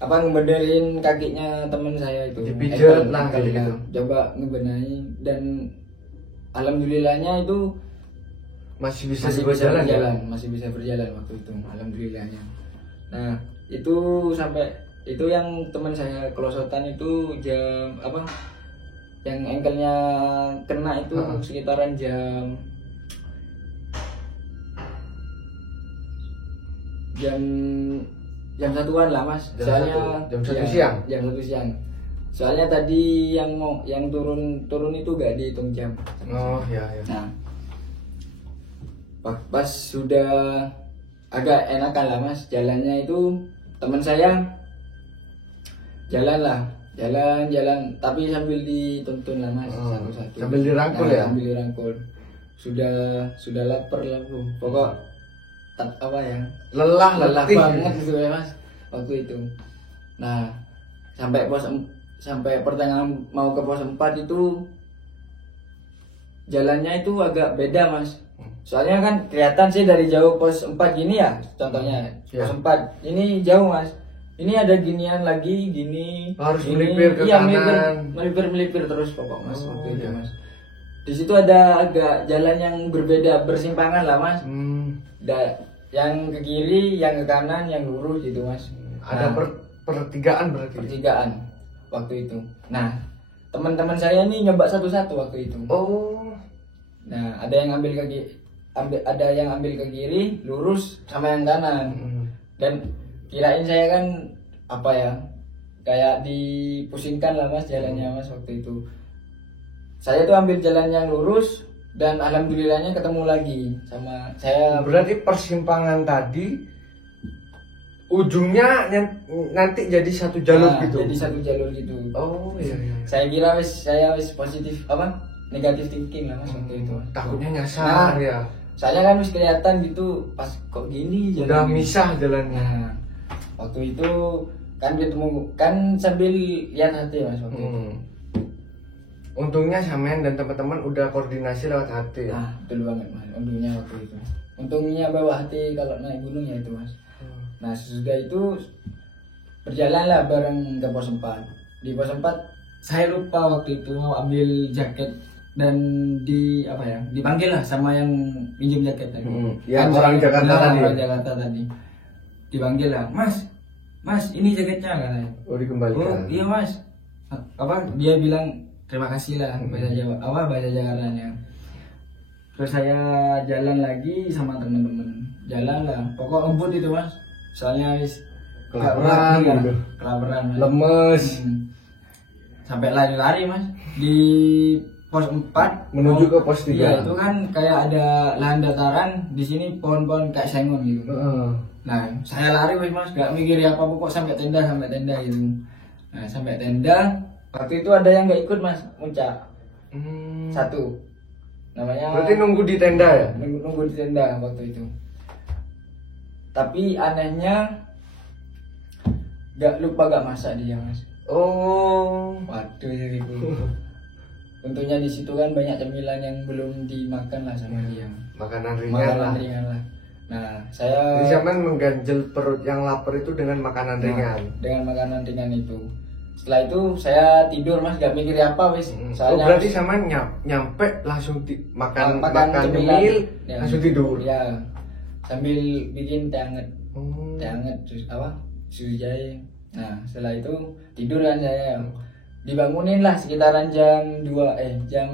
ngebenerin kakinya teman saya itu. Dipijet lah kayak ankle-nya. gitu. Coba ngebenahin dan alhamdulillahnya itu Masih bisa masih dibawa bisa jalan ya? berjalan, masih bisa berjalan waktu itu, alhamdulillahnya. Nah itu sampai itu yang teman saya kelosotan itu jam yang ankle-nya kena itu sekitaran jam satuan lah mas. Jam satu siang. Jam 1 siang. Soalnya tadi yang turun itu gak dihitung jam. Oh ya. Nah pas sudah agak enakan lah mas jalannya itu, teman saya jalan tapi sambil dituntun lah mas satu-satu. Sambil dirangkul ya? Sambil dirangkul. Sudah lapar lah bu. Pokok Lelah letih banget gitu ya mas waktu itu. Nah sampai pertengahan mau ke pos 4 itu jalannya itu agak beda mas. Soalnya kan kelihatan sih dari jauh pos 4 gini ya, contohnya pos 4 ini jauh mas. Ini ada ginian lagi gini. Harus gini. melipir ke Iya, kanan. melipir terus pokok mas waktu itu iya. mas. Di situ ada agak jalan yang berbeda, bersimpangan lah mas. Yang ke kiri, yang ke kanan, yang lurus gitu mas. Ada pertigaan berarti. Pertigaan waktu itu. Nah teman-teman saya ini nyoba satu-satu waktu itu. Oh. Nah ada yang ambil ke kiri, lurus sama yang kanan. Dan kirain saya kan kayak dipusingkan lah mas jalannya mas waktu itu. Saya tuh ambil jalan yang lurus dan alhamdulillahnya ketemu lagi sama saya. Berarti persimpangan tadi ujungnya nanti jadi satu jalur gitu. Jadi satu jalur gitu. Oh iya. Saya kira saya positif negatif thinking lah mas waktu itu. Takutnya nyasar ya. Saya kan wis kelihatan gitu pas kok gini jalan. Udah misah jalannya. Nah, waktu itu kan ketemu kan sambil lihat hati mas waktu itu. Untungnya Samen dan teman-teman udah koordinasi lewat hati ya. Nah, betul banget mas. Untungnya waktu itu. Untungnya bawa hati kalau naik gunung ya itu mas. Nah, sesudah itu berjalanlah bareng ke pos 4. Di pos 4 saya lupa waktu itu mau ambil jaket dan dipanggil lah sama yang pinjam jaket tadi. Yang orang Jakarta tadi. Orang Jakarta tadi. Dipanggil lah, Mas, ini jaketnya katanya. Oh, dikembalikan. Oh, iya mas. Dia bilang terima kasih lah bahasa Jakartanya. Terus saya jalan lagi sama teman-teman. Jalan lah, pokok ngebut itu mas. Soalnya wis kelaparan gitu. Kelaparan. Lemes. Sampai lari-lari mas di pos 4 menuju ke pos 3. Iya, itu kan kayak ada lahan dataran, di sini pohon-pohon kayak sengon gitu. Nah, saya lari mas, gak mikir apa pokok sampai tenda gitu. Nah, sampai tenda, waktu itu ada yang gak ikut mas, muncak. Satu. Namanya berarti nunggu di tenda ya? Nunggu di tenda waktu itu. Tapi anehnya gak masak dia mas. Oh. Waduh jadi untungnya di situ kan banyak cemilan yang belum dimakan lah sama dia. Makanan ringan lah. Nah, saya Samen mengganjel perut yang lapar itu dengan makanan ringan. Dengan makanan ringan itu. Setelah itu saya tidur mas, gak mikir apa wis. Soalnya berarti Samen nyampe langsung makan cemil ya, langsung tidur. Ya. Sambil bikin teh hangat. Teh hangat terus susu jahe. Nah, setelah itu tidur kan saya. Dibangunin lah sekitaran jam 2 jam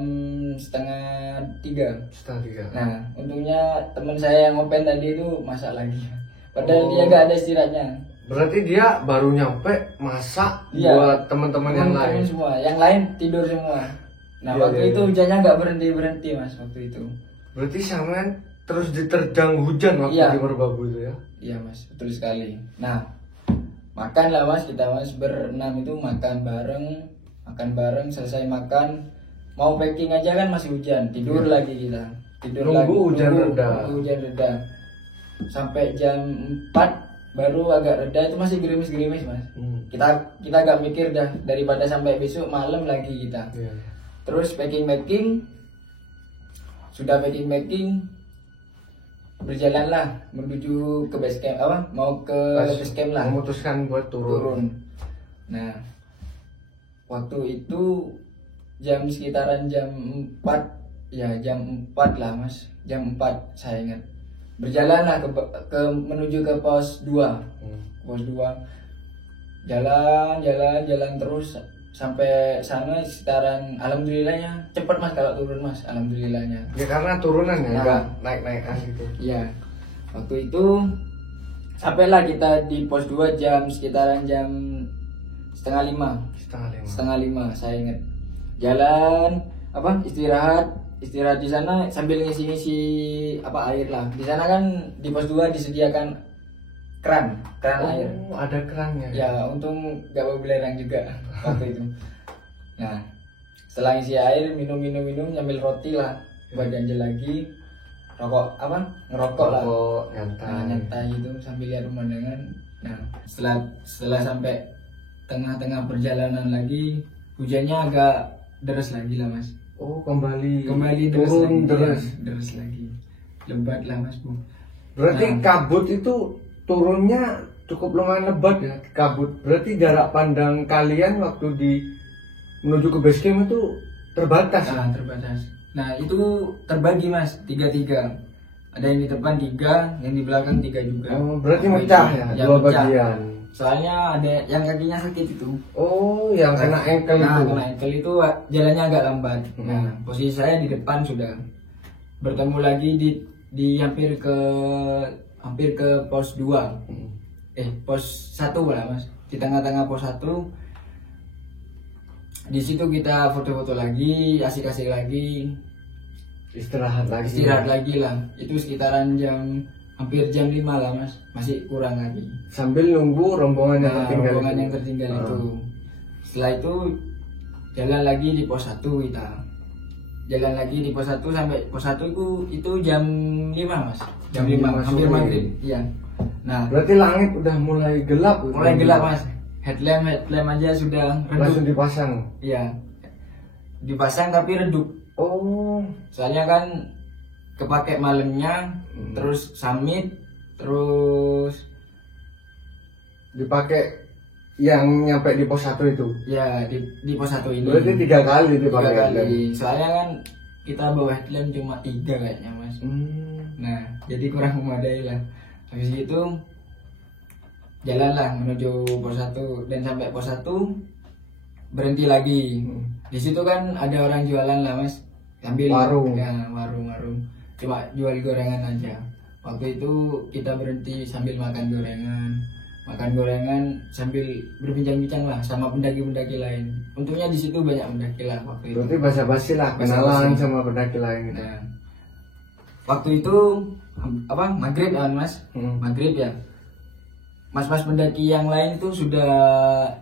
setengah 3. Nah, untungnya teman saya yang ngopen tadi itu masak lagi. Padahal dia gak ada istirahatnya. Berarti dia baru nyampe masak buat teman-teman yang lain. Semua, yang lain tidur semua. Nah, waktu itu hujannya gak berhenti mas waktu itu. Berarti Samen terus diterjang hujan waktu di Merbabu itu ya? Iya mas, betul sekali. Nah, makan lah mas, kita mas berenam itu makan bareng, selesai makan mau packing aja kan masih hujan, tidur lagi kita. Nunggu hujan reda. Sampai jam 4 baru agak reda itu masih gerimis-gerimis mas. Kita agak mikir dah daripada sampai besok malam lagi kita. Terus packing sudah packing berjalanlah menuju ke base camp mau ke base camp lah, memutuskan buat turun. Nah waktu itu sekitaran jam 4 lah mas, jam 4 saya ingat. Berjalanlah ke menuju ke pos 2. Pos 2 jalan terus sampai sana sekitaran, alhamdulillahnya cepat mas kalau turun mas, alhamdulillahnya. Ya karena turunan ya, enggak naik-naikan gitu. Iya. Waktu itu sampailah kita di pos 2 sekitaran jam setengah lima saya ingat. Jalan istirahat di sana sambil ngisi air lah. Di sana kan di pos 2 disediakan keran air. Ada kerannya. Ya, untung gak bawa belerang juga waktu itu. Nah, setelah ngisi air, minum nyambil roti lah, buat ganjel lagi. Ngerokok lah. Nyantai gitu sambil lihat pemandangan. Nah, setelah sampai tengah-tengah perjalanan lagi, hujannya agak deras lagi lah mas. Kembali turun deras lagi, lebat lah mas bu. Berarti kabut itu turunnya cukup lumayan lebat ya, kabut. Berarti jarak pandang kalian waktu menuju ke base camp itu terbatas. Terbatas. Nah itu terbagi mas, 3-3. Ada yang di depan 3, yang di belakang 3 juga. Berarti mecah ya, 2 bagian. Soalnya ada yang kakinya sakit itu. Yang kena ankle itu. Kena ankle itu jalannya agak lambat. Nah, posisi saya di depan sudah. Bertemu lagi di hampir ke pos 2. Pos 1 lah, Mas. Di tengah-tengah pos 1. Di situ kita foto-foto lagi, asik-asik lagi. Istirahat lagi lah. Itu sekitaran hampir jam 5 lah mas, masih kurang lagi. Sambil nunggu rombongan yang tertinggal itu. Setelah itu jalan lagi di pos 1 kita. Jalan lagi di pos 1 sampai pos 1 itu jam 5 mas. Jam 5 hampir maghrib. Iya. Nah, berarti langit udah mulai gelap. Gelap mas. Headlamp aja sudah redup. Langsung dipasang. Iya. Dipasang tapi redup. Soalnya kan kepake malamnya, terus summit, terus dipakai yang nyampe di pos 1 itu. Ya, di pos 1 ini. Berarti 3 kali dipakai. 3 kali. Soalnya kan kita bawa headlamp cuma 3 kayaknya, Mas. Nah, jadi kurang memadai lah. Habis itu jalanlah menuju pos 1 dan sampai pos 1 berhenti lagi. Di situ kan ada orang jualan lah, Mas. Ambil warung. Ya, warung. Cuma jual gorengan aja. Waktu itu kita berhenti sambil makan gorengan sambil berbincang-bincang lah sama pendaki-pendaki lain. Untungnya di situ banyak pendaki lah waktu itu. Berarti basa-basi lah, kenalan sama pendaki lain. Nah, waktu itu maghrib kan mas, maghrib ya. Mas-mas pendaki yang lain itu sudah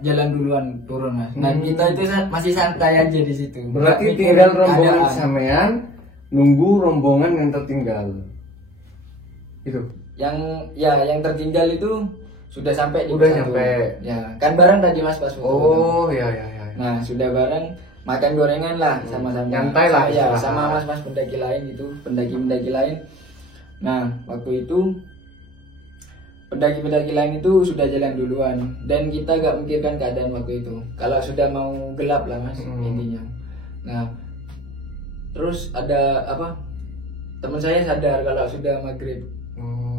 jalan duluan turun mas. Nah kita itu masih santai aja di situ. Berarti tinggal rombongan sampean nunggu rombongan yang tertinggal. Itu. Yang tertinggal itu sudah sampai di udah nyampe. Ya, kan bareng tadi Mas pas foto. Iya. Nah, sudah bareng makan gorengan lah sama-sama. Nyantai lah ya, sama mas-mas pendaki lain itu, pendaki-pendaki lain. Nah, waktu itu pendaki-pendaki lain itu sudah jalan duluan dan kita gak memikirkan keadaan waktu itu. Kalau sudah mau gelap lah Mas intinya. Nah, terus ada teman saya sadar kalau sudah maghrib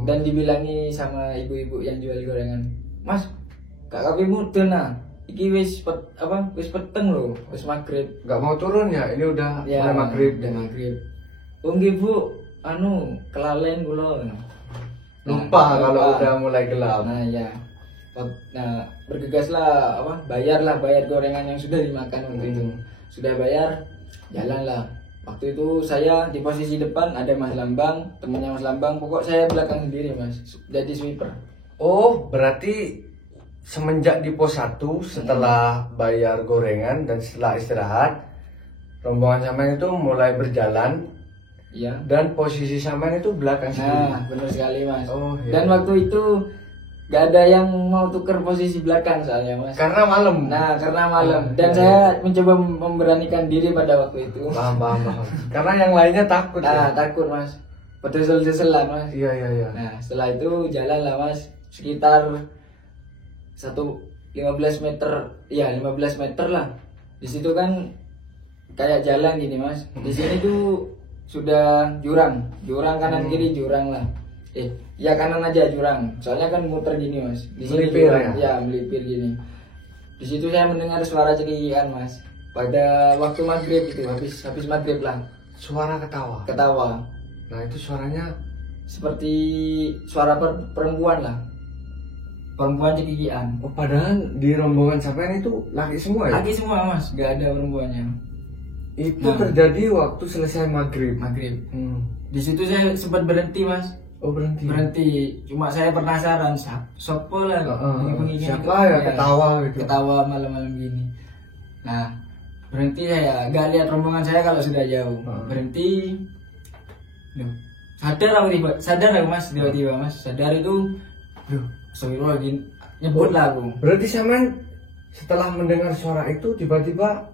dan dibilangi sama ibu-ibu yang jual gorengan, Mas, kak kaki mudun iki wis peteng loh, wis maghrib. Gak mau turun ya, ini udah mulai maghrib. Udah maghrib. Nggih Bu, kelalen kula. Lupa kalau udah mulai gelap. Nah ya, bergegaslah bayar gorengan yang sudah dimakan waktu itu. Sudah bayar, jalanlah. Waktu itu saya di posisi depan, ada Mas Lambang, temennya Mas Lambang. Pokok saya belakang sendiri Mas, jadi sweeper. Oh, berarti semenjak di pos 1 setelah bayar gorengan dan setelah istirahat, rombongan sampean itu mulai berjalan. Iya. Dan posisi sampean itu belakang sendiri. Nah, benar sekali Mas. Oh, iya. Dan waktu itu gak ada yang mau tuker posisi belakang soalnya mas. Karena malam. Nah karena malam dan saya mencoba memberanikan diri pada waktu itu. Paham. Karena yang lainnya takut. Nah Ya? takut mas, berdesel-deselan mas. Iya. Nah setelah itu jalan lah mas, sekitar 15 meter, ya 15 meter lah. Di situ kan kayak jalan gini mas. Di sini tuh sudah jurang kanan kiri jurang lah. Ya kanan aja jurang. Soalnya kan muter gini mas. Di sini Melipir jurang, ya? ya melipir gini. Di situ saya mendengar suara cekikikan mas. Pada waktu maghrib itu habis maghrib lah. Suara ketawa. Ketawa. Nah itu suaranya Seperti suara perempuan lah. Perempuan cekikikan. oh, padahal di rombongan sampean itu laki semua ya? Laki semua mas, gak ada perempuannya. Itu Nah. terjadi waktu selesai maghrib. Maghrib. Hmm. Di situ saya sempat berhenti mas. Oh berhenti. Cuma saya penasaran siapa lah bengi-bengi gini. Siapa ya ketawa gitu? Ketawa malam-malam gini. Nah berhenti saya, gak lihat rombongan saya kalau sudah jauh. Berhenti. Loh, sadar aku mas tiba-tiba mas. Sadar itu, loh, astagfirullah gini. Nyebut lah aku. Berarti sampean setelah mendengar suara itu tiba-tiba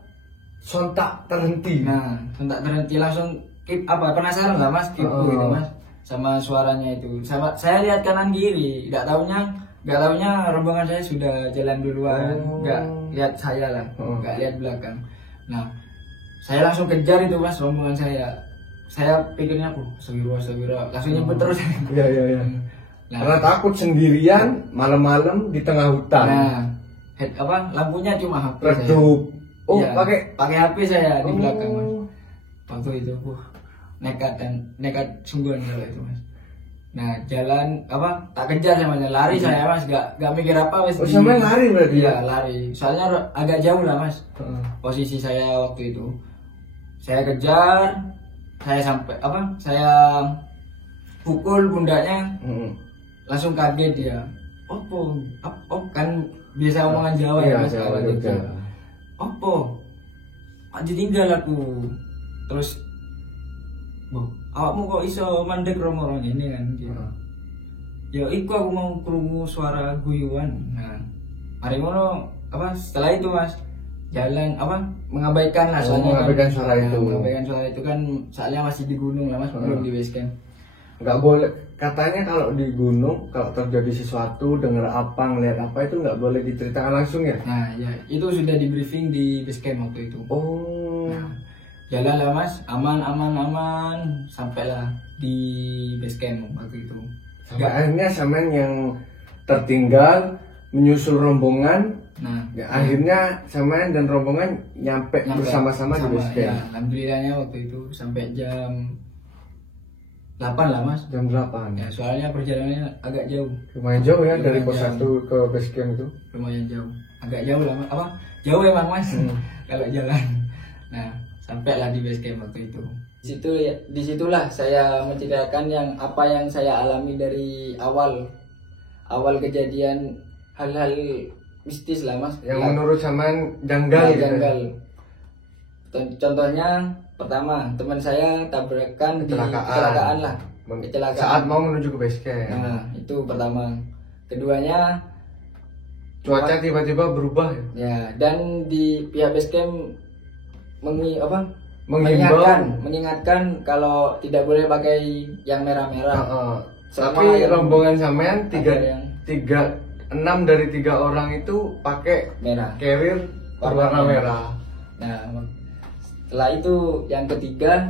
sontak terhenti. Nah, tak terhenti langsung penasaran lah mas, kepo gitu mas, sama suaranya itu. Sama saya lihat kanan kiri, gak taunya rombongan saya sudah jalan duluan, gak lihat saya lah, gak lihat belakang. Nah, saya langsung kejar itu mas rombongan saya. Saya pikirnya astagfirullah, langsung nyebut terus. Iya. Nah, Karena takut sendirian malam-malam di tengah hutan. nah, lampunya cuma HP saya. Redup. Oh, Iya, pakai pakai HP saya di belakang mas. Waktu itu nekat sungguhan kalau itu mas. Nah jalan tak kejar sama dia, lari saya mas, gak mikir apa mas. Oh, sampean lari berarti? Iya lari, soalnya agak jauh lah mas. Posisi saya waktu itu, saya kejar, saya sampai saya pukul pundaknya, langsung kaget dia. Kan biasa omongan Jawa ya mas, Jawa gitu. Ditinggal aku. Terus awakmu kok iso mandek romo ini kan gitu. Ya iku aku mau krungu suara guyuan. Nah mari ngono setelah itu mas jalan mengabaikan lah soalnya mengabaikan suara itu. Mengabaikan suara itu kan soalnya masih di gunung lah mas, belum di base camp. Nggak boleh, katanya kalau di gunung kalau terjadi sesuatu dengar apa ngeliat apa itu nggak boleh diceritakan langsung ya. Nah ya itu sudah di briefing di base camp waktu itu. Nah, jalan lah mas, aman sampailah di base camp waktu itu. Sampai akhirnya sampean yang tertinggal menyusul rombongan. Nah Ya, akhirnya sampean dan rombongan nyampe bersama-sama di base camp. Ya, alhamdulillahnya waktu itu sampai jam 8 lah mas. Jam 8. Ya, soalnya perjalanannya agak jauh. Lumayan jauh ya dari Lumayan pos jauh. 1 ke base camp itu. Lumayan jauh. Agak jauh lah mas. Jauh emang mas. Kalau jalan. Nah, sampailah di base camp waktu itu. Disitulah saya menceritakan apa yang saya alami dari awal kejadian, hal-hal mistis lah mas. Yang menurut sampean janggal gitu. Janggal. Contohnya pertama, teman saya tabrakan kecelakaan lah. Kecelakaan. Saat mau menuju ke base camp. Nah, itu pertama. Keduanya Cuaca tiba-tiba berubah ya. ya, dan di pihak base camp mengingatkan kalau tidak boleh pakai yang merah-merah. Tapi rombongan sampean yang 6 dari 3 orang itu pakai merah. carrier warna merah. Nah, setelah itu yang ketiga,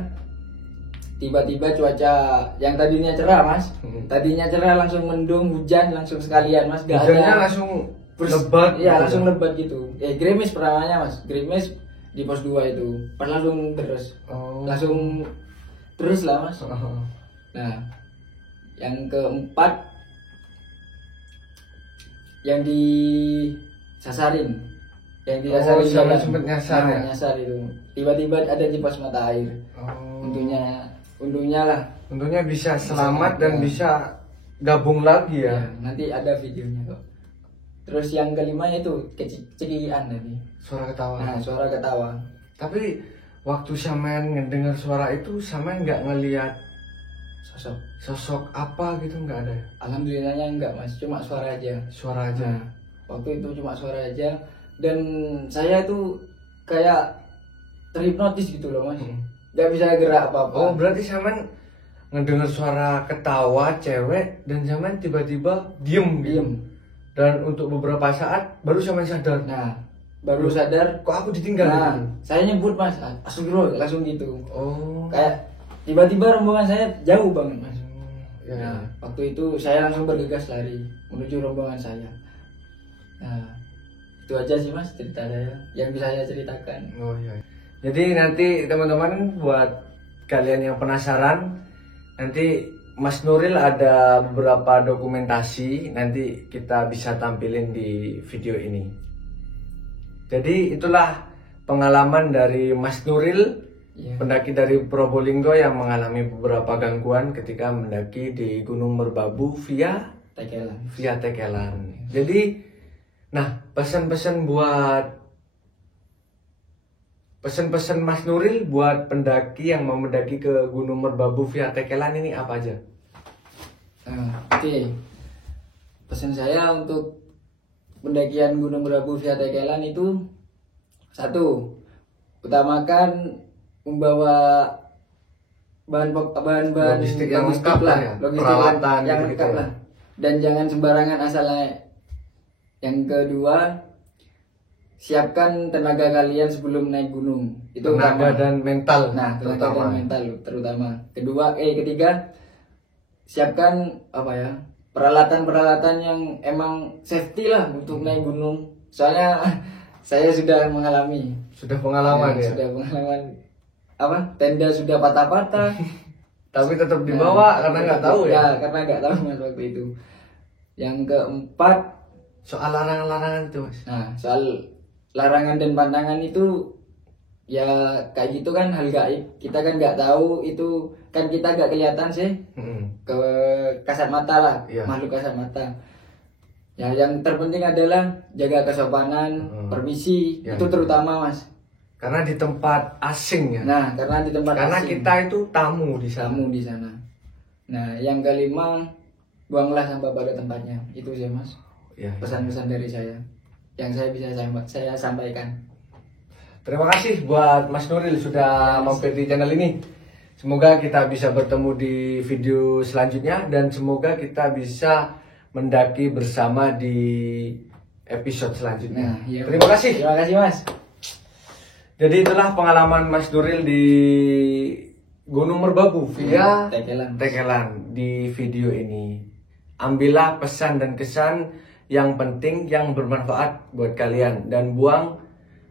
tiba-tiba cuaca yang tadinya cerah mas, tadinya cerah langsung mendung, hujan langsung sekalian mas. Hujannya langsung lebat. Iya langsung lebat gitu. Gerimis pertamanya mas, gerimis di pos 2 itu, pas langsung terus, langsung terus lah mas. Nah, yang keempat, yang disasarin. Yang disasarin sampai sempet nyasar ya? Nyasar itu. Tiba-tiba ada di pos mata air. Untungnya lah. Untungnya bisa selamat dan bisa gabung lagi ya. Nanti ada videonya kok. Terus yang kelima itu cekikikan tadi. Suara ketawa. Nah, suara ketawa. Tapi waktu sampean ngedengar suara itu sampean nggak ngelihat sosok. Sosok apa gitu nggak ada? Alhamdulillahnya enggak mas, cuma suara aja. Suara aja. Nah, waktu itu cuma suara aja, dan saya tuh kayak terhipnotis gitu loh mas, nggak bisa gerak apa-apa. Oh berarti Saman ngedenger suara ketawa cewek dan Saman tiba-tiba diem gitu. Diem. Dan untuk beberapa saat baru Saman sadar. Nah, baru sadar. Kok aku ditinggal? Nah, gitu? saya nyebut mas, astagfirullah, langsung gitu. Oh. Kayak tiba-tiba rombongan saya jauh banget mas. Ya. Nah, waktu itu saya langsung bergegas lari menuju rombongan saya. Nah, itu aja sih mas cerita saya yang bisa saya ceritakan. Oh iya. Jadi nanti teman-teman buat kalian yang penasaran, nanti Mas Nuril ada beberapa dokumentasi nanti kita bisa tampilin di video ini. Jadi itulah pengalaman dari Mas Nuril, Iya. pendaki dari Probolinggo yang mengalami beberapa gangguan ketika mendaki di Gunung Merbabu via Tekelan. Tekelan. Jadi, nah pesan-pesan Mas Nuril buat pendaki yang mau mendaki ke Gunung Merbabu via Tekelan ini apa aja? Oke. Pesan saya untuk pendakian Gunung Merbabu via Tekelan itu, 1, utamakan membawa bahan Logistik yang lengkap lah, ya, logistik peralatan yang gitu-gitu lengkap ya. lah, dan jangan sembarangan asal naik. Yang kedua, siapkan tenaga kalian sebelum naik gunung. Itu Tenaga utama. dan mental. Nah, tenaga terutama. dan mental terutama. Ketiga, siapkan apa ya? Peralatan-peralatan yang emang safety lah untuk naik gunung. Soalnya saya sudah mengalami. Sudah pengalaman ya. Sudah pengalaman apa? Tenda sudah patah-patah. Tapi tetap dibawa karena nggak tahu ya. Karena nggak tahu mas waktu itu. Yang keempat, Soal larangan-larangan itu mas. nah soal larangan dan pantangan itu ya kayak gitu kan hal gaib. Kita kan nggak tahu itu, kan kita nggak kelihatan sih ke kasat mata lah, Iya. makhluk kasat mata. Ya yang terpenting adalah jaga kesopanan, permisi, Ya, itu ya. terutama mas. Karena di tempat asing ya. Nah karena di tempat Karena asing, kita itu tamu di sana. tamu di sana. Nah yang kelima, buanglah sampah pada tempatnya. Itu sih mas, Ya, ya. pesan-pesan dari saya yang saya bisa saya sampaikan. Terima kasih buat Mas Nuril sudah mampir di channel ini. Semoga kita bisa bertemu di video selanjutnya dan semoga kita bisa mendaki bersama di episode selanjutnya. Nah, iya, Terima kasih. Terima kasih mas. Jadi itulah pengalaman Mas Nuril di Gunung Merbabu via Tekelan di video ini. Ambillah pesan dan kesan yang penting, yang bermanfaat buat kalian, dan buang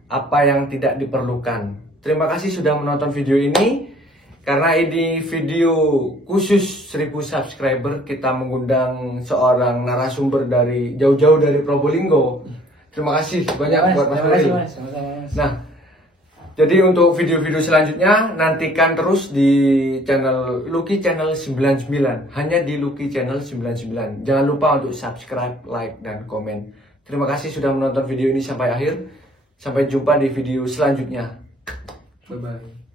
apa yang tidak diperlukan. Terima kasih sudah menonton video ini. Karena ini video khusus 1000 subscriber, kita mengundang seorang narasumber dari jauh-jauh dari Probolinggo. Terima kasih banyak buat Mas Nuril. Nah, jadi untuk video-video selanjutnya nantikan terus di channel Lucky Channel 99. Hanya di Lucky Channel 99. Jangan lupa untuk subscribe, like, dan komen. Terima kasih sudah menonton video ini sampai akhir. Sampai jumpa di video selanjutnya. Bye bye.